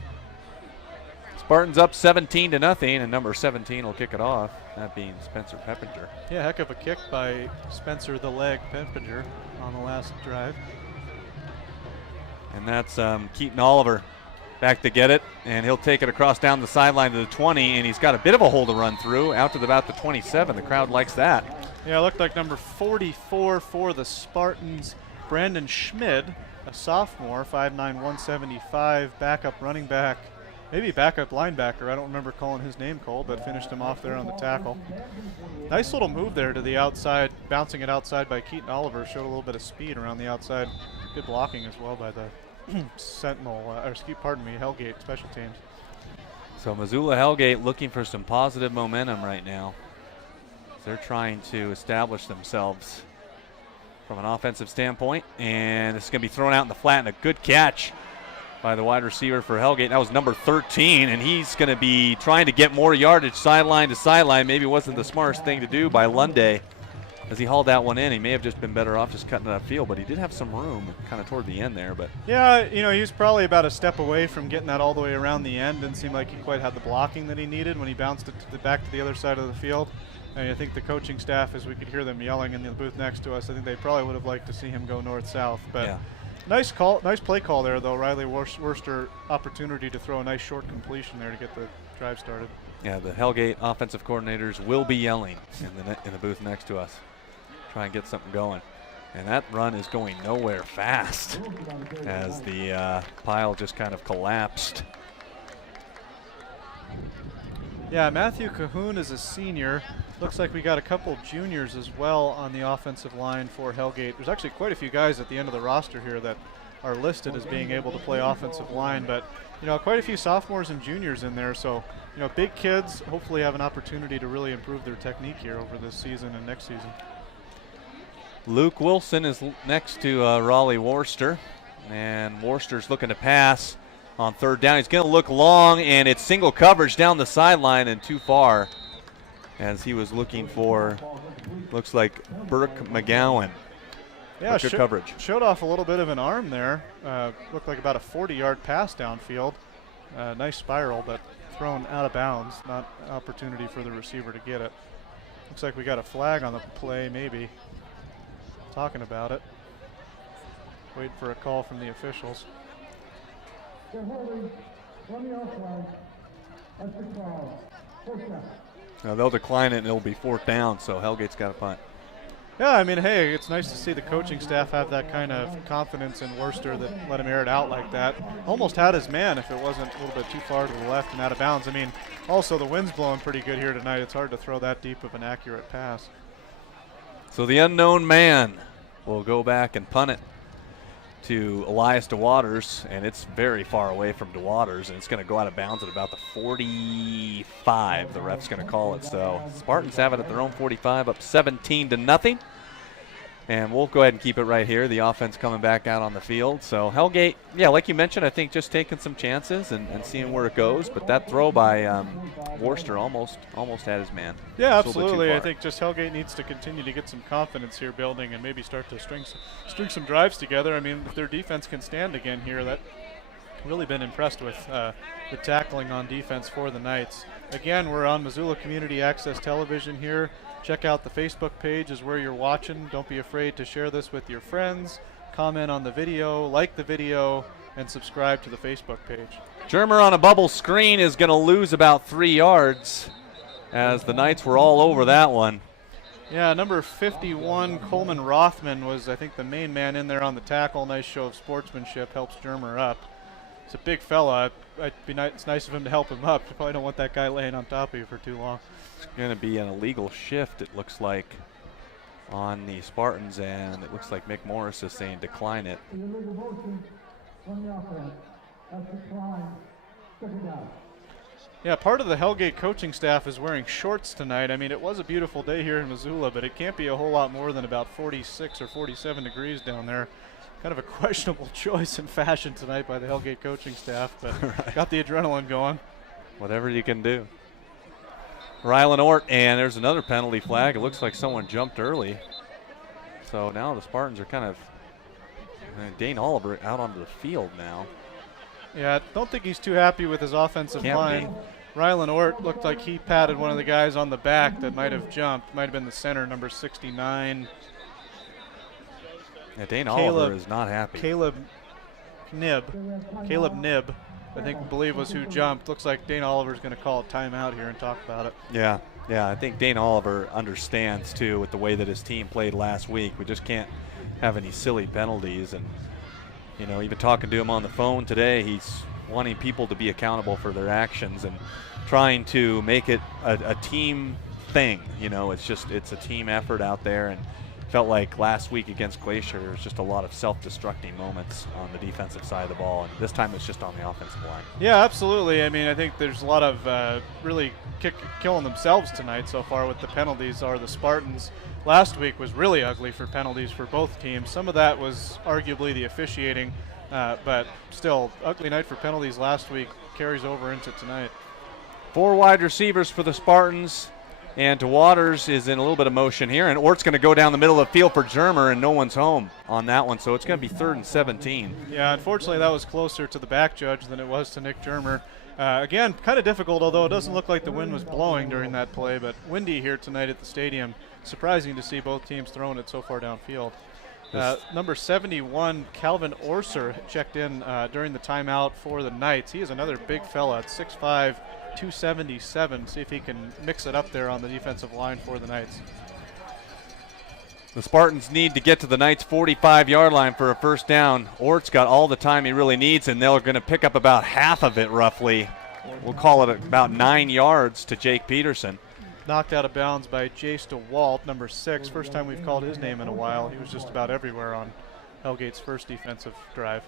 Spartans up 17-0, and number 17 will kick it off, that being Spencer Peppinger. Yeah, heck of a kick by Spencer the Leg Peppinger on the last drive. And that's Keaton Oliver back to get it, and he'll take it across down the sideline to the 20, and he's got a bit of a hole to run through out to about the 27. The crowd likes that. Yeah, it looked like number 44 for the Spartans, Brandon Schmid, a sophomore, 5'9", 175, backup running back, maybe backup linebacker. I don't remember calling his name, Cole, but finished him off there on the tackle. Nice little move there to the outside, bouncing it outside by Keaton Oliver. Showed a little bit of speed around the outside. Good blocking as well by the Sentinel, Hellgate special teams. So Missoula Hellgate looking for some positive momentum right now. They're trying to establish themselves from an offensive standpoint, and it's going to be thrown out in the flat, and a good catch by the wide receiver for Hellgate. That was number 13, and he's going to be trying to get more yardage sideline to sideline. Maybe it wasn't the smartest thing to do by Lunday as he hauled that one in. He may have just been better off just cutting it upfield, but he did have some room kind of toward the end there. But yeah, you know, he was probably about a step away from getting that all the way around the end. Didn't seem like he quite had the blocking that he needed when he bounced it back to the other side of the field. And I think the coaching staff, as we could hear them yelling in the booth next to us, I think they probably would have liked to see him go north-south. But yeah. Nice play call there, though. Riley Worcester opportunity to throw a nice short completion there to get the drive started. Yeah, the Hellgate offensive coordinators will be yelling in the booth next to us. Try and get something going. And that run is going nowhere fast as the pile just kind of collapsed. Yeah, Matthew Cahoon is a senior. Looks like we got a couple juniors as well on the offensive line for Hellgate. There's actually quite a few guys at the end of the roster here that are listed as being able to play offensive line, but quite a few sophomores and juniors in there. So, big kids hopefully have an opportunity to really improve their technique here over this season and next season. Luke Wilson is next to Raleigh Worcester, and Worcester's looking to pass on third down. He's going to look long, and it's single coverage down the sideline and too far, as he was looking for, looks like Burke McGowan. Yeah, good coverage. Showed off a little bit of an arm there. Looked like about a 40-yard pass downfield. Nice spiral, but thrown out of bounds. Not an opportunity for the receiver to get it. Looks like we got a flag on the play, maybe. Talking about it. Wait for a call from the officials. Now they'll decline it, and it'll be fourth down, so Hellgate's got a punt. Yeah, I mean, hey, it's nice to see the coaching staff have that kind of confidence in Worcester that let him air it out like that. Almost had his man if it wasn't a little bit too far to the left and out of bounds. I mean, also the wind's blowing pretty good here tonight. It's hard to throw that deep of an accurate pass. So the unknown man will go back and punt it to Elias DeWaters, and it's very far away from DeWaters, and it's going to go out of bounds at about the 45. The ref's going to call it. So Spartans have it at their own 45, up 17-0. And we'll go ahead and keep it right here. The offense coming back out on the field. So Hellgate, yeah, like you mentioned, I think just taking some chances and seeing where it goes. But that throw by Worcester almost had his man. Yeah, absolutely. I think just Hellgate needs to continue to get some confidence here building and maybe start to string some drives together. I mean, if their defense can stand again here, that really been impressed with the tackling on defense for the Knights. Again, we're on Missoula Community Access Television here. Check out the Facebook page is where you're watching. Don't be afraid to share this with your friends. Comment on the video, like the video, and subscribe to the Facebook page. Germer on a bubble screen is going to lose about 3 yards, as the Knights were all over that one. Yeah, number 51, Coleman Rothman, was, I think, the main man in there on the tackle. Nice show of sportsmanship, helps Germer up. It's a big fella. It's nice of him to help him up. You probably don't want that guy laying on top of you for too long. It's going to be an illegal shift, it looks like, on the Spartans, and it looks like Mick Morris is saying decline it. Yeah, part of the Hellgate coaching staff is wearing shorts tonight. I mean, it was a beautiful day here in Missoula, but it can't be a whole lot more than about 46 or 47 degrees down there. Kind of a questionable choice in fashion tonight by the Hellgate coaching staff, but right. Got the adrenaline going. Whatever you can do. Rylan Ort, and there's another penalty flag. It looks like someone jumped early. So now the Spartans are kind of, Dane Oliver out onto the field now. Yeah, I don't think he's too happy with his offensive line. Rylan Ort looked like he patted one of the guys on the back that might have jumped. Might have been the center, number 69. Yeah, Dane Oliver is not happy. Caleb Nib, I believe was who jumped. Looks like Dane Oliver's going to call a timeout here and talk about it. Yeah, I think Dane Oliver understands, too, with the way that his team played last week. We just can't have any silly penalties. And, even talking to him on the phone today, he's wanting people to be accountable for their actions and trying to make it a team thing. It's a team effort out there. And felt like last week against Glacier, there was just a lot of self-destructing moments on the defensive side of the ball, and this time it's just on the offensive line. Yeah, absolutely. I mean, I think there's a lot of really killing themselves tonight so far with the penalties. Are the Spartans last week was really ugly for penalties for both teams. Some of that was arguably the officiating, but still, ugly night for penalties last week carries over into tonight. 4 wide receivers for the Spartans. And DeWaters is in a little bit of motion here, and Ort's going to go down the middle of the field for Germer, and no one's home on that one, so it's going to be 3rd and 17. Yeah, unfortunately that was closer to the back judge than it was to Nick Germer. Again, kind of difficult, although it doesn't look like the wind was blowing during that play, but windy here tonight at the stadium. Surprising to see both teams throwing it so far downfield. Number 71, Calvin Orser, checked in during the timeout for the Knights. He is another big fella at 6'5", 277. See if he can mix it up there on the defensive line for the Knights. The Spartans need to get to the Knights' 45-yard line for a first down. Ort's got all the time he really needs, and they're going to pick up about half of it roughly. We'll call it about 9 yards to Jake Peterson. Knocked out of bounds by Jace DeWalt, number 6. First time we've called his name in a while. He was just about everywhere on Hellgate's first defensive drive.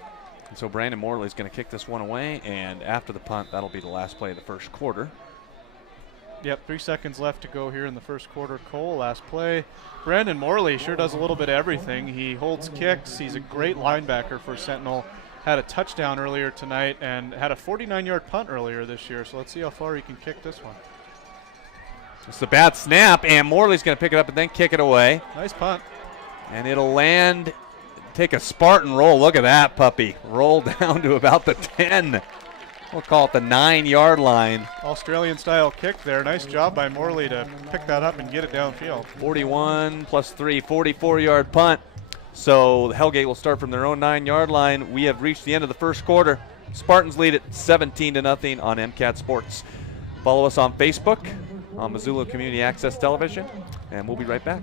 And so Brandon Morley's going to kick this one away, and after the punt, that'll be the last play of the first quarter. Yep, 3 seconds left to go here in the first quarter. Cole, last play. Brandon Morley sure does a little bit of everything. He holds kicks. He's a great linebacker for Sentinel. Had a touchdown earlier tonight and had a 49-yard punt earlier this year. So let's see how far he can kick this one. It's a bad snap, and Morley's going to pick it up and then kick it away. Nice punt. And it'll land, take a Spartan roll. Look at that puppy. Roll down to about the 10. We'll call it the 9-yard line. Australian-style kick there. Nice job by Morley to pick that up and get it downfield. 41 plus 3, 44-yard punt. So the Hellgate will start from their own 9-yard line. We have reached the end of the first quarter. Spartans lead it 17-0 on MCAT Sports. Follow us on Facebook, on Missoula Community Access Television, and we'll be right back.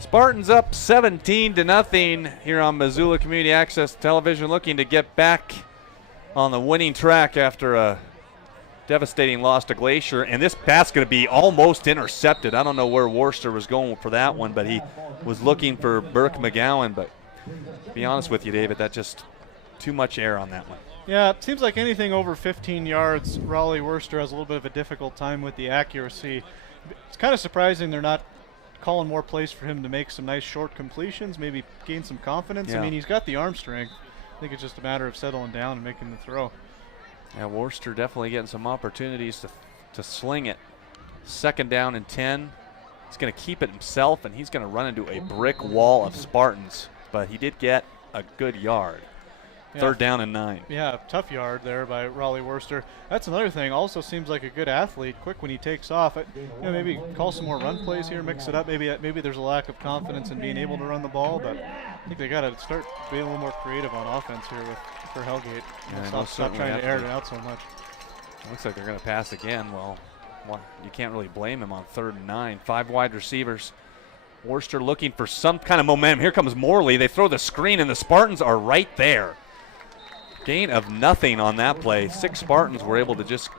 Spartans up 17-0 here on Missoula Community Access Television, looking to get back on the winning track after a devastating loss to Glacier. And this pass going to be almost intercepted. I don't know where Worcester was going for that one, but he was looking for Burke McGowan. But to be honest with you, David, that's just too much air on that one. Yeah, it seems like anything over 15 yards, Raleigh Worcester has a little bit of a difficult time with the accuracy. It's kind of surprising they're not calling more plays for him to make some nice short completions, maybe gain some confidence. Yeah. I mean, he's got the arm strength. I think it's just a matter of settling down and making the throw. Yeah, Worcester definitely getting some opportunities to sling it. 2nd down and 10. He's going to keep it himself, and he's going to run into a brick wall of Spartans. But he did get a good yard. Yeah. 3rd down and 9. Yeah, tough yard there by Raleigh Worcester. That's another thing. Also seems like a good athlete, quick when he takes off. Maybe call some more run plays here, mix it up. Maybe there's a lack of confidence in being able to run the ball, but I think they got to start being a little more creative on offense here for Hellgate. Stop trying to air it out so much. Looks like they're going to pass again. Well, you can't really blame him on 3rd and 9. 5 wide receivers. Worcester looking for some kind of momentum. Here comes Morley. They throw the screen, and the Spartans are right there. Gain of nothing on that play. 6 Spartans were able to just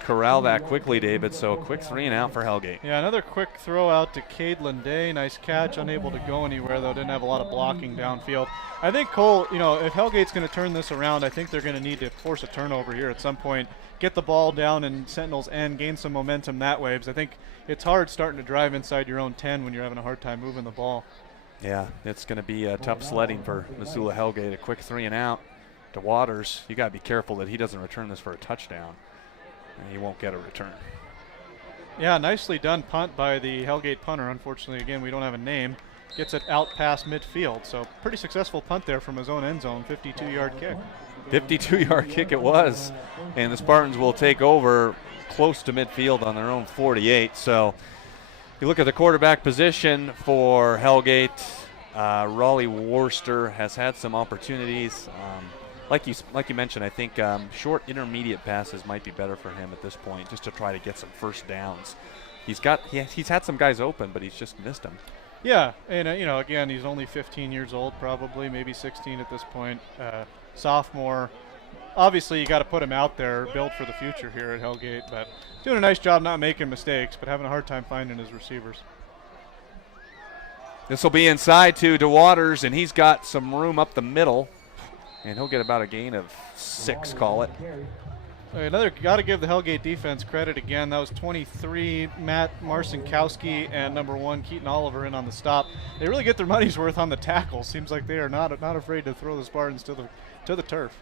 corral that quickly, David. So a quick 3 and out for Hellgate. Yeah, another quick throw out to Cadeland Day. Nice catch. Unable to go anywhere, though. Didn't have a lot of blocking downfield. I think Cole, if Hellgate's going to turn this around, I think they're going to need to force a turnover here at some point. Get the ball down in Sentinel's end, gain some momentum that way. Because I think it's hard starting to drive inside your own 10 when you're having a hard time moving the ball. Yeah, it's going to be tough sledding for Missoula Hellgate. A quick 3 and out to Waters. You got to be careful that he doesn't return this for a touchdown. And he won't get a return. Yeah, nicely done punt by the Hellgate punter. Unfortunately, again, we don't have a name. Gets it out past midfield. So pretty successful punt there from his own end zone. 52-yard kick. 52-yard kick it was. And the Spartans will take over close to midfield on their own 48. So you look at the quarterback position for Hellgate. Raleigh Worcester has had some opportunities. Like you mentioned, I think short intermediate passes might be better for him at this point, just to try to get some first downs. He's had some guys open, but he's just missed them. Yeah, and again, he's only 15 years old, probably maybe 16 at this point. Sophomore. Obviously, you got to put him out there, build for the future here at Hellgate. But doing a nice job not making mistakes, but having a hard time finding his receivers. This will be inside to DeWaters, and he's got some room up the middle. And he'll get about a gain of 6, call it. got to give the Hellgate defense credit again. That was 23, Matt Marcinkowski, and number 1, Keaton Oliver in on the stop. They really get their money's worth on the tackle. Seems like they are not afraid to throw the Spartans to the turf.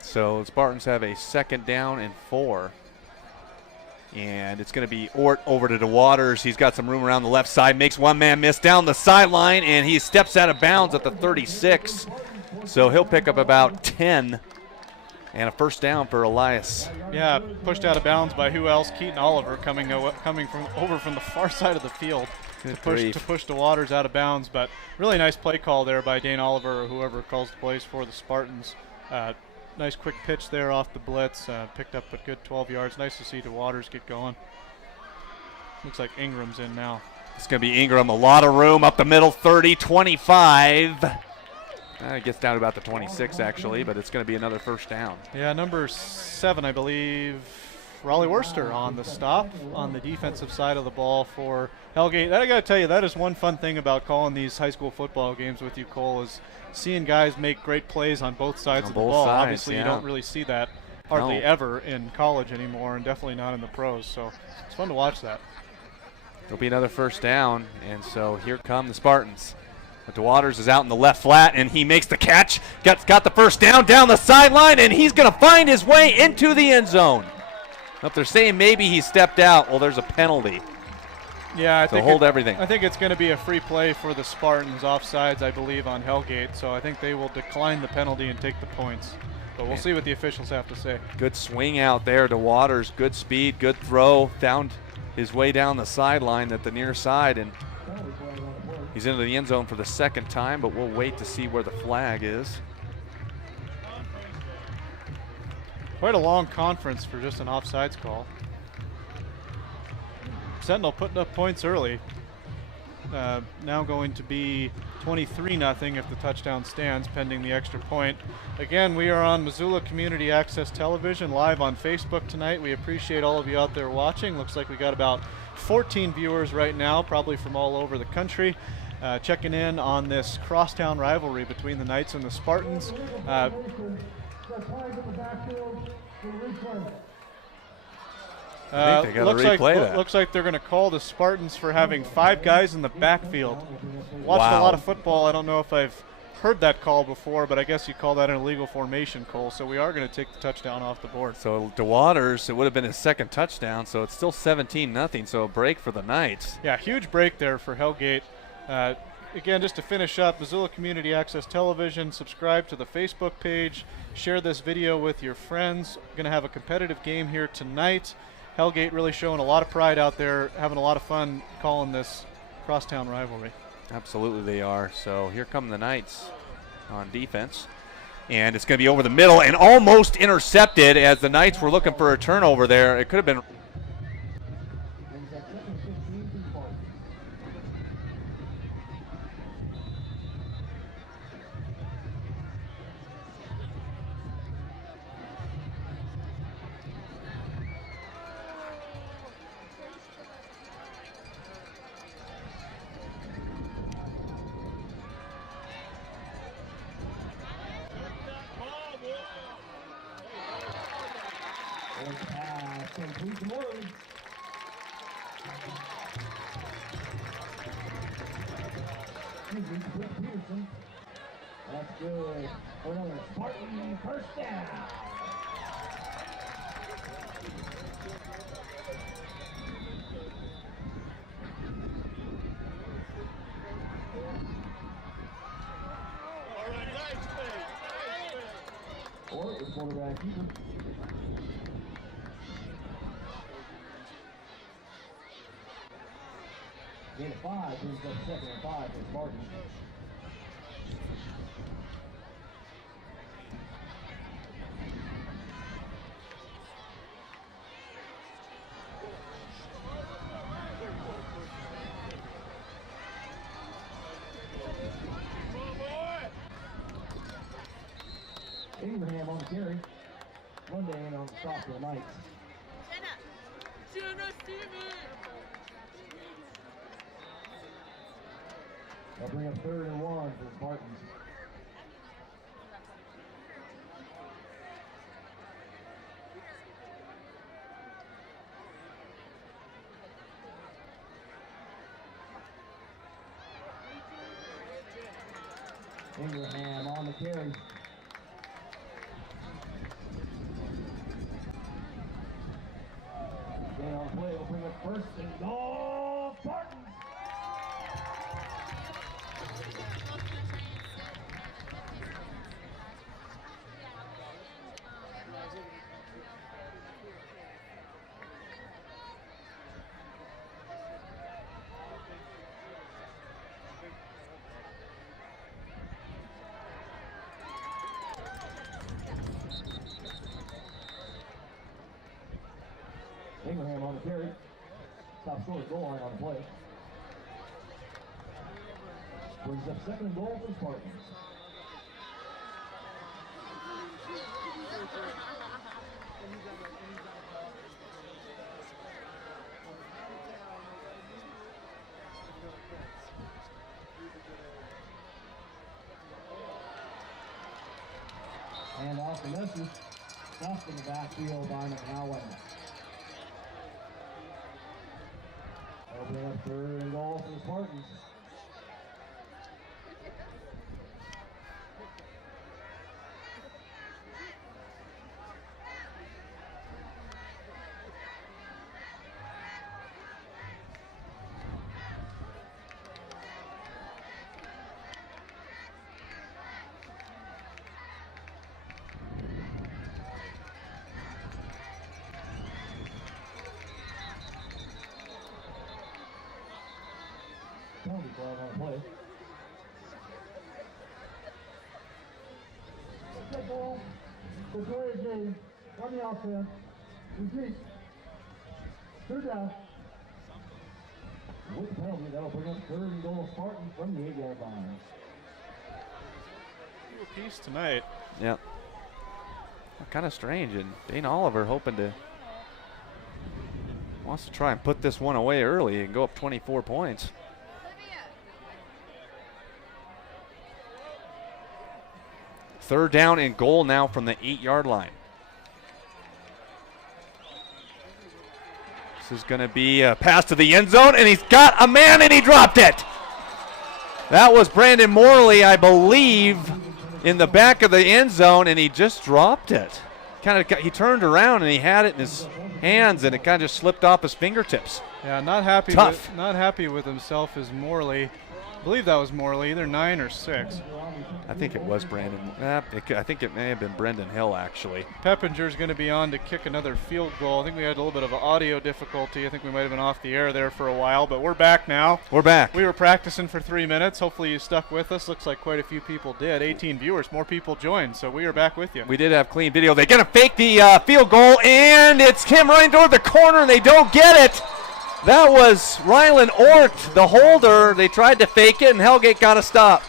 So the Spartans have a 2nd down and 4. And it's going to be Ort over to DeWaters. He's got some room around the left side, makes one man miss down the sideline, and he steps out of bounds at the 36. So he'll pick up about 10 and a 1st down for Elias. Yeah, pushed out of bounds by who else? Keaton Oliver coming over from the far side of the field to push DeWaters out of bounds. But really nice play call there by Dane Oliver or whoever calls the plays for the Spartans. Nice quick pitch there off the blitz. Picked up a good 12 yards. Nice to see DeWaters get going. Looks like Ingram's in now. It's going to be Ingram. A lot of room up the middle, 30, 25. It gets down to about the 26, actually, but it's going to be another 1st down. Yeah, number 7, I believe, Raleigh Worcester on the stop on the defensive side of the ball for Hellgate. I got to tell you, that is one fun thing about calling these high school football games with you, Cole, is seeing guys make great plays on both sides of the ball. Obviously, you don't really see that hardly ever in college anymore, and definitely not in the pros. So it's fun to watch that. There'll be another 1st down, and so here come the Spartans. But DeWaters is out in the left flat, and he makes the catch. Got the 1st down the sideline, and he's going to find his way into the end zone. If they're saying maybe he stepped out, well, there's a penalty. Yeah, I think hold everything. I think it's going to be a free play for the Spartans, offsides, I believe, on Hellgate. So I think they will decline the penalty and take the points. But we'll see what the officials have to say. Good swing out there to Waters. Good speed, good throw. Found his way down the sideline at the near side, and he's into the end zone for the 2nd time, but we'll wait to see where the flag is. Quite a long conference for just an offsides call. Sentinel putting up points early. Now going to be 23-0 if the touchdown stands, pending the extra point. Again, we are on Missoula Community Access Television, live on Facebook tonight. We appreciate all of you out there watching. Looks like we got about 14 viewers right now, probably from all over the country. Checking in on this crosstown rivalry between the Knights and the Spartans. Looks like they're going to call the Spartans for having 5 guys in the backfield. Watched a lot of football. I don't know if I've heard that call before, but I guess you call that an illegal formation, Cole. So we are going to take the touchdown off the board. So DeWaters, it would have been his 2nd touchdown, so it's still 17-0, so a break for the Knights. Yeah, huge break there for Hellgate. Again, just to finish up, Missoula Community Access Television, subscribe to the Facebook page, share this video with your friends. Going to have a competitive game here tonight. Hellgate really showing a lot of pride out there, having a lot of fun calling this crosstown rivalry. Absolutely they are. So here come the Knights on defense. And it's going to be over the middle and almost intercepted as the Knights were looking for a turnover there. It could have been. That's good. For another Spartan 1st down. Or the quarterback even. Gain of 5 brings up 2nd and 5 for Spartans. Abraham on the carry. Monday on the stop for the Knights. They'll bring up 3rd and 1 for the Spartans. Ingraham on the carry. Stay on play, will bring up first and goal, Spartans. Ingraham on the carry. Top scorer goal line on the play. Brings up second and goal for Spartans. And off the message, stuffed in the backfield by McNowan. That'll bring up third and goal for the Spartans. Penalty flag on the play. Good ball. The Glory game on the offense. Repeat. Third down. With the penalty, that'll bring up third and goal Spartans from the 8-yard line. Piece tonight. Yep. Kind of strange, and Dane Oliver wants to try and put this one away early and go up 24 points. Third down and goal now from the 8-yard line. This is going to be a pass to the end zone, and he's got a man, and he dropped it. That was Brandon Morley, I believe, in the back of the end zone, and he just dropped it. He turned around and he had it in his hands, and it kind of just slipped off his fingertips. Yeah, not happy. Tough. Not happy with himself is Morley. I believe that was Morley, either 9 or 6. I think it was Brandon. I think it may have been Brendan Hill, actually. Peppinger's going to be on to kick another field goal. I think we had a little bit of audio difficulty. I think we might have been off the air there for a while, but we're back now. We're back. We were practicing for 3 minutes. Hopefully you stuck with us. Looks like quite a few people did. 18 viewers, more people joined, so we are back with you. We did have clean video. They're going to fake the field goal, and it's him running toward the corner, and they don't get it. That was Rylan Ort, the holder. They tried to fake it, and Hellgate got a stop.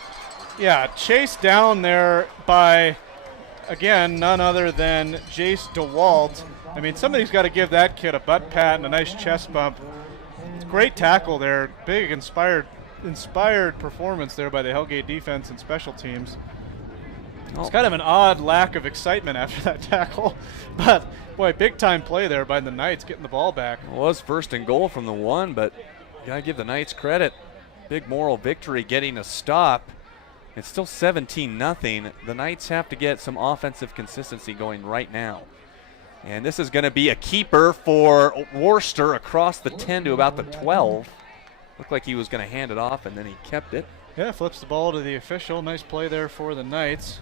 Yeah, chased down there by, again, none other than Jace DeWalt. I mean, somebody's got to give that kid a butt pat and a nice chest bump. Great tackle there. Big, inspired performance there by the Hellgate defense and special teams. It's kind of an odd lack of excitement after that tackle, but boy, big time play there by the Knights getting the ball back. It was first and goal from the 1, but you got to give the Knights credit. Big moral victory getting a stop. It's still 17-0. The Knights have to get some offensive consistency going right now. And this is going to be a keeper for Worcester across the 10 to about the 12. Looked like he was going to hand it off, and then he kept it. Yeah, flips the ball to the official. Nice play there for the Knights.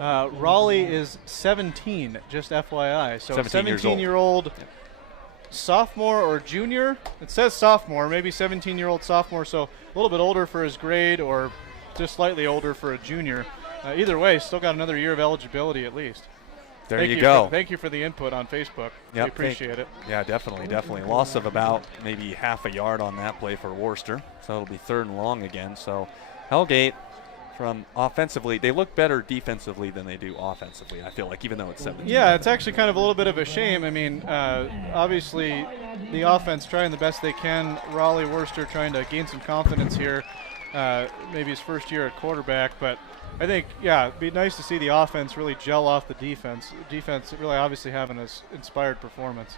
Raleigh is 17, just FYI. So 17-year-old sophomore or junior. It says sophomore, maybe 17-year-old sophomore, so a little bit older for his grade or just slightly older for a junior. Either way, still got another year of eligibility at least. There you go. Thank you for the input on Facebook. We appreciate it. Yeah, definitely. Loss of about maybe half a yard on that play for Worcester. So it'll be third and long again. So Hellgate, from offensively, they look better defensively than they do offensively, I feel like, even though it's 17. Yeah, it's actually kind of a little bit of a shame. I mean, obviously the offense trying the best they can. Raleigh Worcester trying to gain some confidence here. Maybe his first year at quarterback, but I think, yeah, it'd be nice to see the offense really gel off the defense. Defense really obviously having an inspired performance.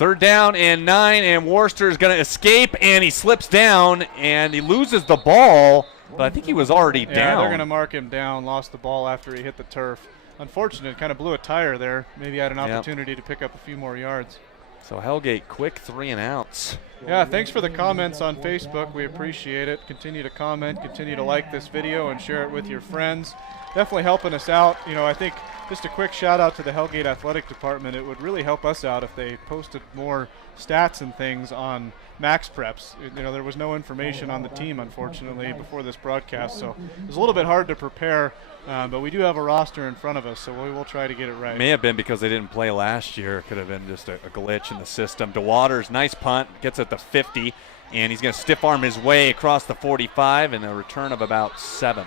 3rd down and 9, and Worcester is going to escape, and he slips down, and he loses the ball, but I think he was already down. Yeah, they're going to mark him down, lost the ball after he hit the turf. Unfortunate, kind of blew a tire there. Maybe had an opportunity to pick up a few more yards. So Hellgate, quick 3 and outs. Yeah, thanks for the comments on Facebook. We appreciate it. Continue to comment, continue to like this video, and share it with your friends. Definitely helping us out. You know, I think just a quick shout out to the Hellgate Athletic Department. It would really help us out if they posted more stats and things on max preps. You know, there was no information on the team, unfortunately, before this broadcast, so it was a little bit hard to prepare, but we do have a roster in front of us, so we will try to get it right. May have been because they didn't play last year. It could have been just a glitch in the system. DeWaters, nice punt, gets at the 50, and he's going to stiff arm his way across the 45 and a return of about 7.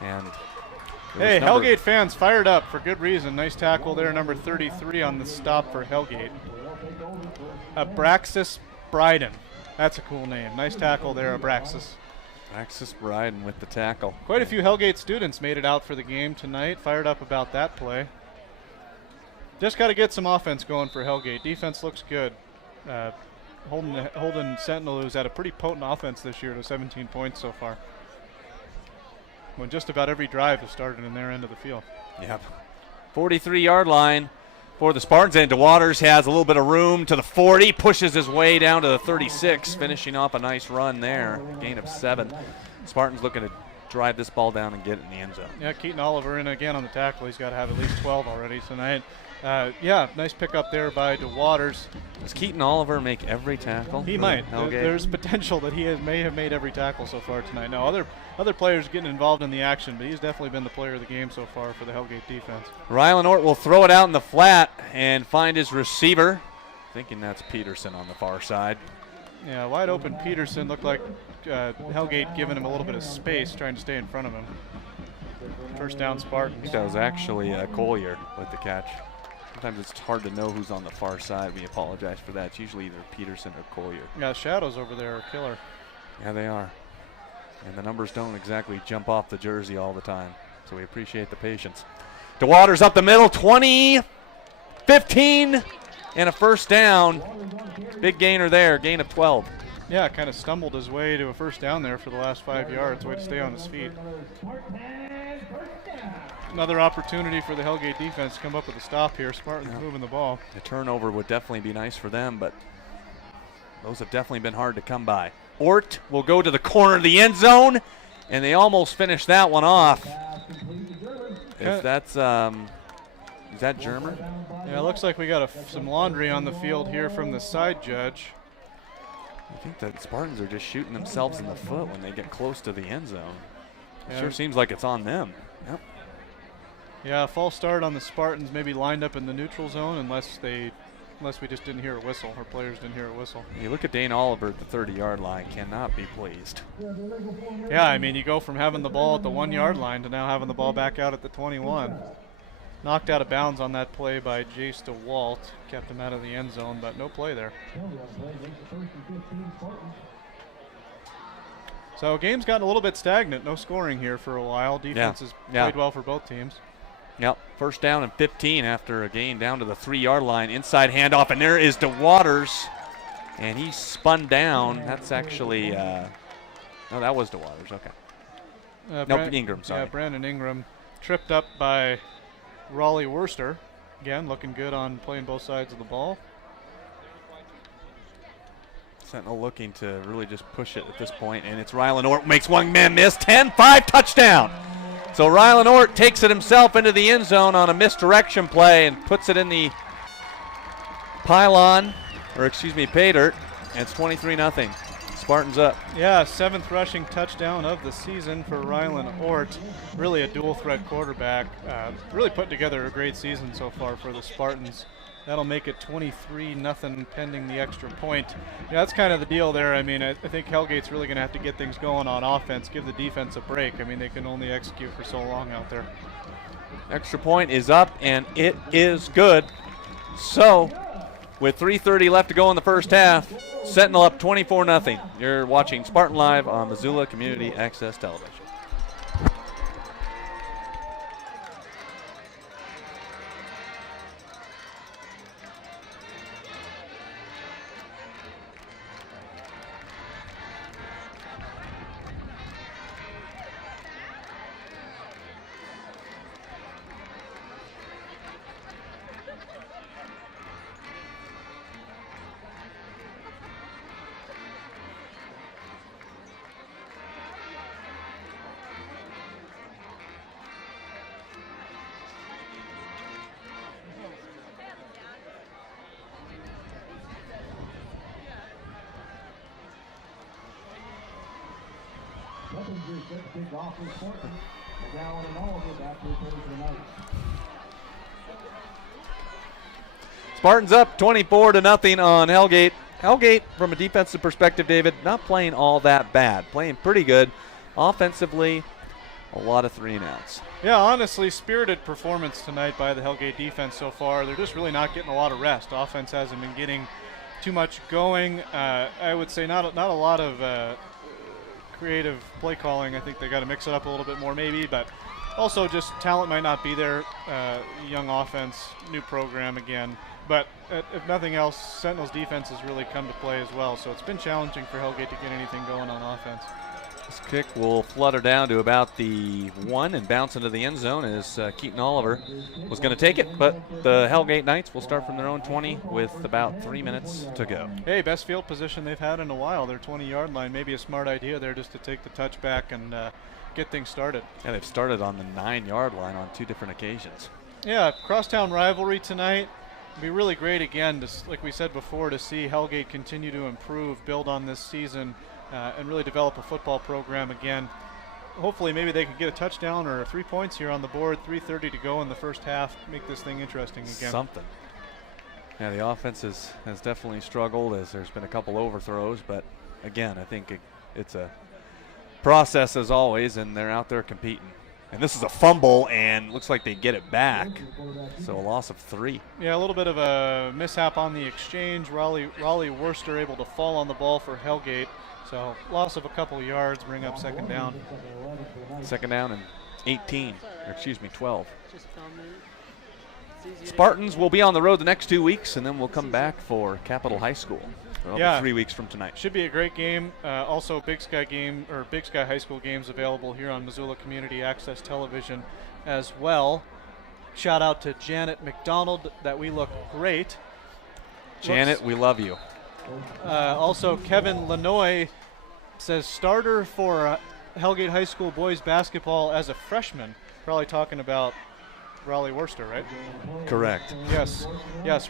And hey, Hellgate fans fired up for good reason. Nice tackle there, number 33 on the stop for Hellgate. Abraxas Bryden. That's a cool name. Nice tackle there, Abraxas. Abraxas Bryden with the tackle. Quite a few Hellgate students made it out for the game tonight. Fired up about that play. Just got to get some offense going for Hellgate. Defense looks good. Holding Sentinel, who's had a pretty potent offense this year, to 17 points so far. When just about every drive has started in their end of the field. Yep. 43-yard line for the Spartans, and DeWaters has a little bit of room to the 40, pushes his way down to the 36, finishing off a nice run there. Gain of 7. Spartans looking to drive this ball down and get it in the end zone. Yeah, Keaton Oliver in again on the tackle. He's got to have at least 12 already tonight. Yeah, nice pickup there by DeWaters. Does Keaton Oliver make every tackle? He might. There's potential that he may have made every tackle so far tonight. Now, other players getting involved in the action, but he's definitely been the player of the game so far for the Hellgate defense. Rylan Ort will throw it out in the flat and find his receiver. Thinking that's Peterson on the far side. Yeah, wide open Peterson. Looked like Hellgate giving him a little bit of space, trying to stay in front of him. First down, Spartans. I think that was actually Collier with the catch. Sometimes it's hard to know who's on the far side. We apologize for that. It's usually either Peterson or Collier. Yeah, shadows over there are killer. Yeah, they are. And the numbers don't exactly jump off the jersey all the time. So we appreciate the patience. DeWaters up the middle, 20, 15, and a first down. Big gainer there, gain of 12. Yeah, kind of stumbled his way to a first down there for the last 5 yards. Way to stay on his feet. Another opportunity for the Hellgate defense to come up with a stop here. Spartans moving the ball. The turnover would definitely be nice for them, but those have definitely been hard to come by. Ort will go to the corner of the end zone, and they almost finished that one off. If that's, is that German? Yeah, it looks like we got some laundry on the field here from the side judge. I think the Spartans are just shooting themselves in the foot when they get close to the end zone. It Yeah. sure seems like it's on them. Yep. Yeah, false start on the Spartans, maybe lined up in the neutral zone unless we just didn't hear a whistle, or players didn't hear a whistle. You look at Dane Oliver at the 30-yard line, cannot be pleased. Yeah, I mean, you go from having the ball at the 1-yard line to now having the ball back out at the 21. Knocked out of bounds on that play by Jace DeWalt. Kept him out of the end zone, but no play there. So game's gotten a little bit stagnant. No scoring here for a while. Defense has played well for both teams. Yep, first down and 15 after a gain down to the 3-yard line. Inside handoff, and there is DeWaters. And he spun down. That's actually, no, that was DeWaters, okay. No, Ingram, sorry. Yeah, Brandon Ingram tripped up by Raleigh Worcester. Again, looking good on playing both sides of the ball. Sentinel looking to really just push it at this point, and it's Rylan Ort makes one man miss, 10-5 touchdown. So Rylan Ort takes it himself into the end zone on a misdirection play and puts it in the pylon, or excuse me, pay dirt, and it's 23-0. Spartans up. Yeah, 7th rushing touchdown of the season for Rylan Ort. Really a dual threat quarterback. Really put together a great season so far for the Spartans. That'll make it 23-0 pending the extra point. Yeah, that's kind of the deal there. I mean, I think Hellgate's really going to have to get things going on offense, give the defense a break. I mean, they can only execute for so long out there. Extra point is up, and it is good. So, with 3:30 left to go in the first half, Sentinel up 24-0. You're watching Spartan Live on Missoula Community Access Television. Spartans up 24-0 on Hellgate. Hellgate, from a defensive perspective, David, not playing all that bad. Playing pretty good. Offensively, a lot of 3-and-outs. Yeah, honestly, spirited performance tonight by the Hellgate defense so far. They're just really not getting a lot of rest. Offense hasn't been getting too much going. I would say not a lot of creative play calling. I think they got to mix it up a little bit more maybe, but also just talent might not be there. Young offense, new program again. But if nothing else, Sentinel's defense has really come to play as well. So it's been challenging for Hellgate to get anything going on offense. This kick will flutter down to about the 1 and bounce into the end zone as Keaton Oliver was going to take it. But the Hellgate Knights will start from their own 20 with about 3 minutes to go. Hey, best field position they've had in a while. Their 20-yard line. Maybe a smart idea there just to take the touchback and get things started. Yeah, they've started on the 9-yard line on 2 different occasions. Yeah, crosstown rivalry tonight. It'd be really great again, like we said before, to see Hellgate continue to improve, build on this season, and really develop a football program again. Hopefully maybe they can get a touchdown or 3 points here on the board, 3:30 to go in the first half, make this thing interesting again. Something. Yeah, the offense has definitely struggled as there's been a couple overthrows, but again, I think it's a process as always, and they're out there competing. And this is a fumble, and looks like they get it back. So a loss of 3. Yeah, a little bit of a mishap on the exchange. Raleigh Worcester able to fall on the ball for Hellgate. So loss of a couple of yards, bring up second down. Second down and 12. Spartans will be on the road the next 2 weeks, and then we'll come back for Capital High School. That'll be 3 weeks from tonight. Should be a great game. Also, Big Sky High School games available here on Missoula Community Access Television as well. Shout out to Janet McDonald that we look great. Janet, we love you. Also, Kevin Lanoy says starter for Hellgate High School boys basketball as a freshman. Probably talking about Raleigh Worcester, right? Correct. Yes.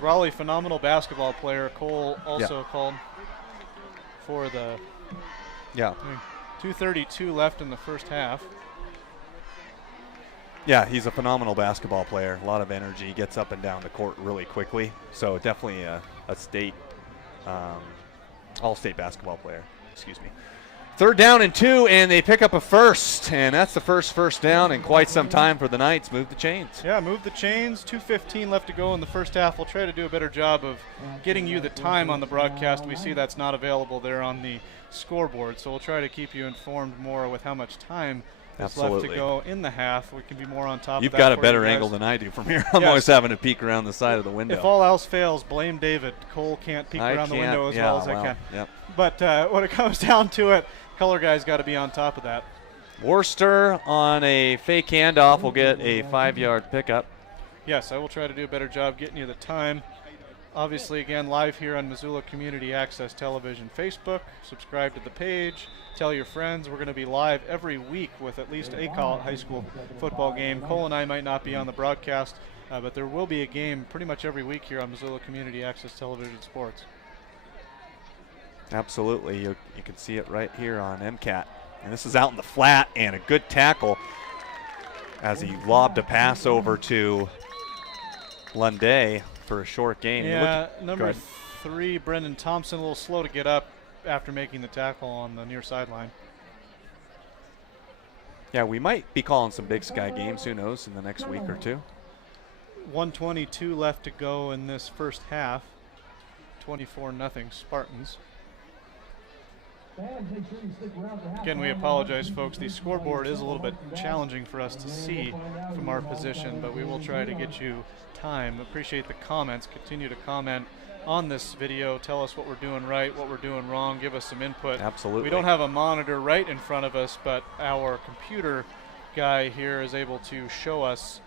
Raleigh, phenomenal basketball player. Cole also called for the 2:32 left in the first half. Yeah, he's a phenomenal basketball player. A lot of energy. Gets up and down the court really quickly. So definitely a state, all-state basketball player. Excuse me. 3rd down and 2, and they pick up a first, and that's the first down in quite some time for the Knights. Move the chains. Yeah, move the chains. 2:15 left to go in the first half. We'll try to do a better job of getting you the time on the broadcast. We see that's not available there on the scoreboard, so we'll try to keep you informed more with how much time is left to go in the half. We can be more on top of that. You've got a better angle than I do from here. I'm always having to peek around the side of the window. If all else fails, blame David. Cole can't peek around the window as well as I can. Yep. But when it comes down to it, color guy's got to be on top of that. Worcester on a fake handoff will get a 5-yard pickup. Yes, I will try to do a better job getting you the time. Obviously, again, live here on Missoula Community Access Television Facebook. Subscribe to the page. Tell your friends. We're going to be live every week with at least a high school football game. Cole and I might not be on the broadcast, but there will be a game pretty much every week here on Missoula Community Access Television Sports. Absolutely. You can see it right here on MCAT. And this is out in the flat, and a good tackle as he lobbed a pass over to Lunday for a short gain. Yeah, number 3, Brendan Thompson, a little slow to get up after making the tackle on the near sideline. Yeah, we might be calling some Big Sky games, who knows, in the next week or two. 1:22 left to go in this first half. 24-0 Spartans. Again, we apologize, folks. The scoreboard is a little bit challenging for us to see from our position, but we will try to get you time. Appreciate the comments. Continue to comment on this video. Tell us what we're doing right, what we're doing wrong. Give us some input. Absolutely. We don't have a monitor right in front of us, but our computer guy here is able to show us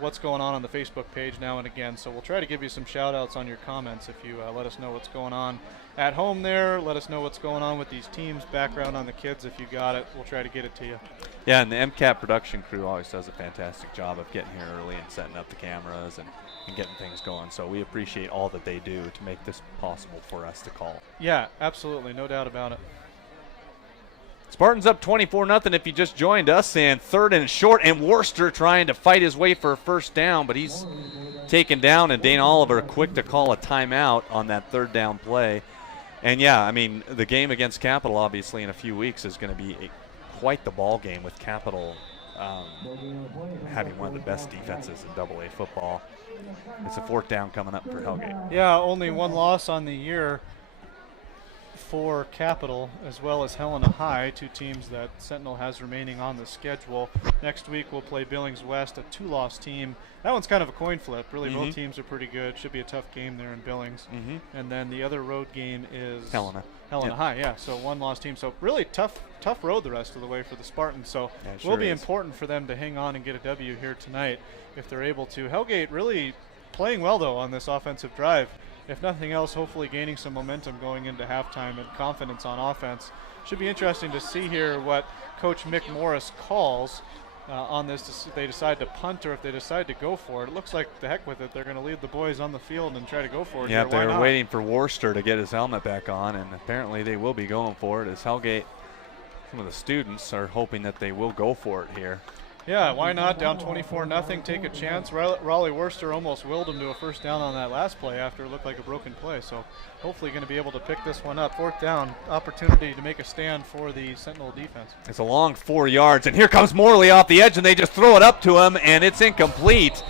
what's going on the Facebook page now and again. So we'll try to give you some shout outs on your comments if you let us know what's going on at home there. Let us know what's going on with these teams, background on the kids if you got it. We'll try to get it to you. Yeah, and the MCAT production crew always does a fantastic job of getting here early and setting up the cameras and getting things going. So we appreciate all that they do to make this possible for us to call. Yeah, absolutely. No doubt about it. Spartans up 24-0 if you just joined us, and 3rd and short, and Worcester trying to fight his way for a first down, but he's taken down, and Dane Oliver quick to call a timeout on that 3rd down play. And yeah, I mean, the game against Capital obviously in a few weeks is going to be quite the ball game, with Capital having one of the best defenses in AA football. It's a 4th down coming up for Hellgate. Yeah, only one loss on the year for Capital, as well as Helena High, 2 teams that Sentinel has remaining on the schedule. Next week we'll play Billings West, a 2-loss team. That one's kind of a coin flip. Really, both teams are pretty good. Should be a tough game there in Billings. And then the other road game is Helena High, yeah. So 1-loss team. So really tough road the rest of the way for the Spartans. So it will be important for them to hang on and get a W here tonight if they're able to. Hellgate really playing well, though, on this offensive drive. If nothing else, hopefully gaining some momentum going into halftime and confidence on offense. Should be interesting to see here what Coach Mick Morris calls on this. If they decide to punt or if they decide to go for it. It looks like the heck with it. They're going to leave the boys on the field and try to go for it. Yeah, here. they were waiting for Worcester to get his helmet back on, and apparently they will be going for it, as Hellgate, some of the students are hoping that they will go for it here. Yeah, why not? Down 24-0, take a chance. Raleigh Worcester almost willed him to a first down on that last play after it looked like a broken play. So hopefully going to be able to pick this one up. 4th down, opportunity to make a stand for the Sentinel defense. It's a long 4 yards, and here comes Morley off the edge, and they just throw it up to him, and it's incomplete.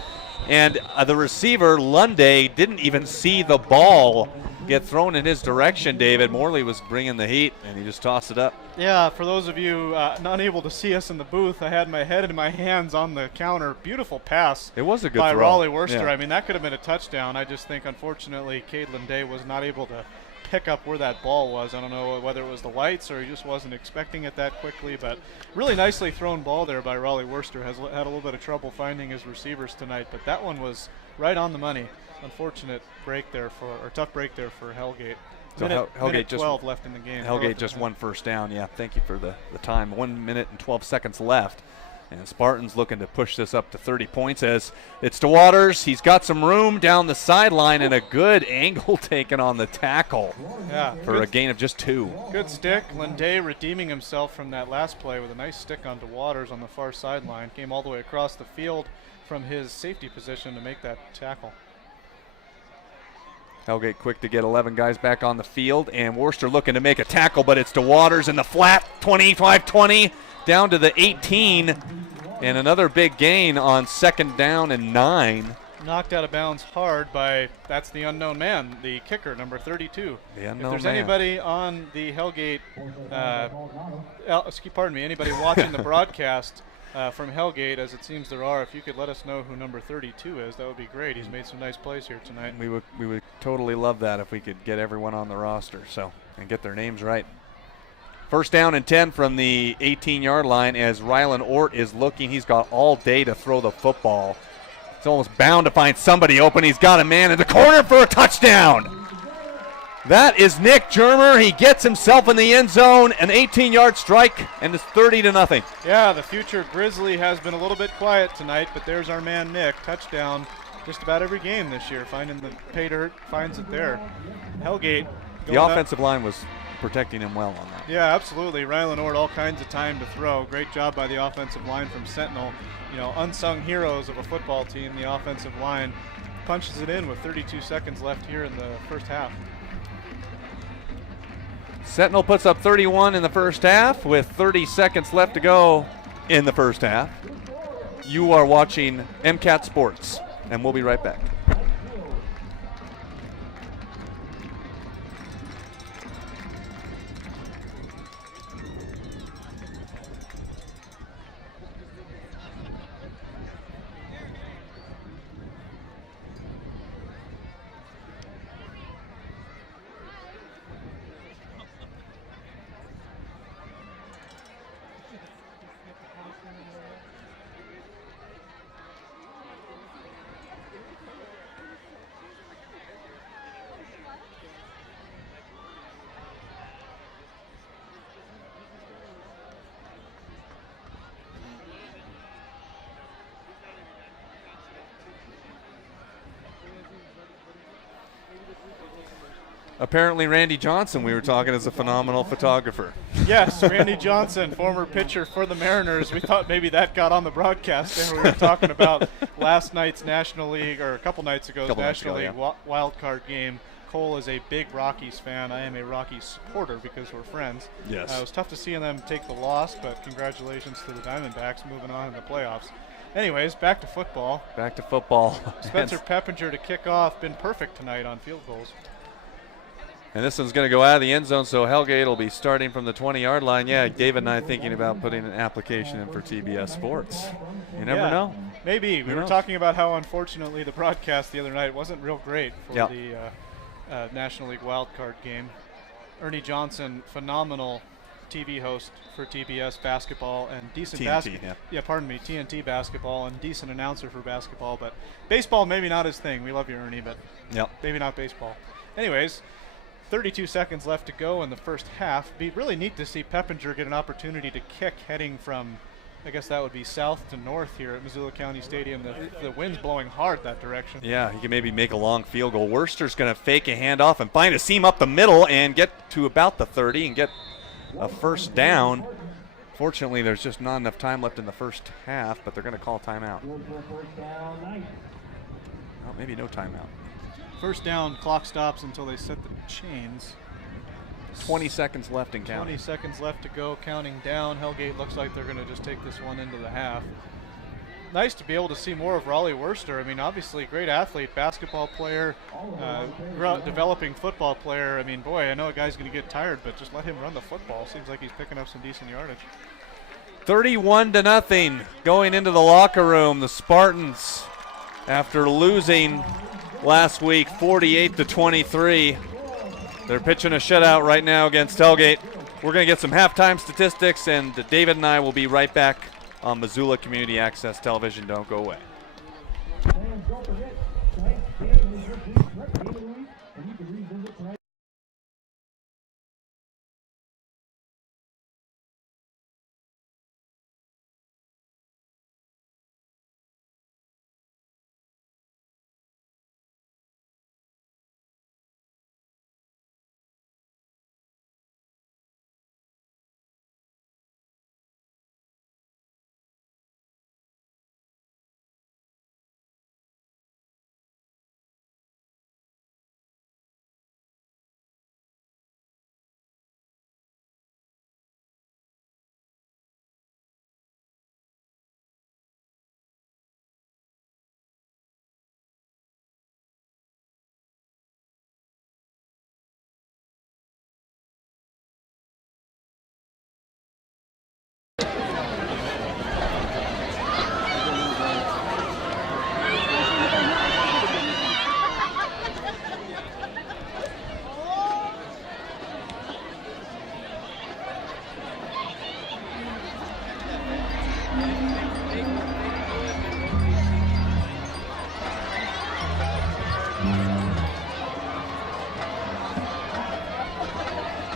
And the receiver, Lunday, didn't even see the ball get thrown in his direction, David. Morley was bringing the heat, and he just tossed it up. Yeah, for those of you not able to see us in the booth, I had my head and my hands on the counter. Beautiful pass. It was a good by throw. Raleigh Worcester. Yeah. I mean, that could have been a touchdown. I just think, unfortunately, Cadeland Day was not able to pick up where that ball was. I don't know whether it was the lights or he just wasn't expecting it that quickly, but really nicely thrown ball there by Raleigh Worcester. Has had a little bit of trouble finding his receivers tonight, but that one was right on the money. Unfortunate break there tough break there for Hellgate. So minute 12 left in the game. Hellgate just 1 first down. Yeah, thank you for the time. 1 minute and 12 seconds left. And Spartans looking to push this up to 30 points as it's to Waters. He's got some room down the sideline and a good angle taken on the tackle for a gain of just 2. Good stick. Linday redeeming himself from that last play with a nice stick onto Waters on the far sideline. Came all the way across the field from his safety position to make that tackle. Hellgate quick to get 11 guys back on the field, and Worcester looking to make a tackle, but it's to Waters in the flat, 25-20, down to the 18, and another big gain on 2nd down and 9. Knocked out of bounds hard by, that's the unknown man, the kicker, number 32. The unknown if there's man. anybody on the Hellgate, anybody watching the broadcast from Hellgate, as it seems there are, if you could let us know who number 32 is, that would be great. He's made some nice plays here tonight. We would totally love that if we could get everyone on the roster and get their names right. 1st down and 10 from the 18-yard line as Rylan Ort is looking. He's got all day to throw the football. He's almost bound to find somebody open. He's got a man in the corner for a touchdown. That is Nick Germer. He gets himself in the end zone, an 18-yard strike, and it's 30-0. Yeah, the future Grizzly has been a little bit quiet tonight, but there's our man Nick. Touchdown just about every game this year, finding the pay dirt, finds it there. Hellgate. The offensive line was protecting him well on that. Yeah, absolutely. Rylan Ord, all kinds of time to throw. Great job by the offensive line from Sentinel. You know, unsung heroes of a football team, the offensive line punches it in with 32 seconds left here in the first half. Sentinel puts up 31 in the first half with 30 seconds left to go in the first half. You are watching MCAT Sports, and we'll be right back. apparently Randy Johnson, we were talking, is a phenomenal photographer. Yes, Randy Johnson, former pitcher for the Mariners. We thought maybe that got on the broadcast, and we were talking about last night's National League, or a couple nights ago's National League wild card game. Cole is a big Rockies fan. I am a Rockies supporter because we're friends. Yes. It was tough to see them take the loss, but congratulations to the Diamondbacks moving on in the playoffs. Anyways, back to football. Back to football. Spencer Peppinger to kick off. Been perfect tonight on field goals. And this one's going to go out of the end zone, so Hellgate will be starting from the 20-yard line. Yeah, David and I thinking about putting an application in for TBS Sports. You never know. Maybe. We were talking about how, unfortunately, the broadcast the other night wasn't real great for the National League wildcard game. Ernie Johnson, phenomenal TV host for TBS basketball and decent basketball. Yeah, pardon me, TNT basketball and decent announcer for basketball, but baseball maybe not his thing. We love you, Ernie, but maybe not baseball. Anyways, 32 seconds left to go in the first half. Be really neat to see Peppinger get an opportunity to kick heading from, I guess that would be south to north here at Missoula County Stadium. The wind's blowing hard that direction. Yeah, he can maybe make a long field goal. Worcester's going to fake a handoff and find a seam up the middle and get to about the 30 and get a first down. Fortunately, there's just not enough time left in the first half, but they're going to call timeout. Well, maybe no timeout. First down, clock stops until they set the chains. 20 seconds left and counting. 20 seconds left to go, counting down. Hellgate looks like they're going to just take this one into the half. Nice to be able to see more of Raleigh Worcester. I mean, obviously, great athlete, basketball player, developing football player. I mean, boy, I know a guy's going to get tired, but just let him run the football. Seems like he's picking up some decent yardage. 31-0 going into the locker room. The Spartans, after losing last week 48-23, they're pitching a shutout right now against Hellgate. We're going to get some halftime statistics, and David and I will be right back on Missoula Community Access Television. Don't go away.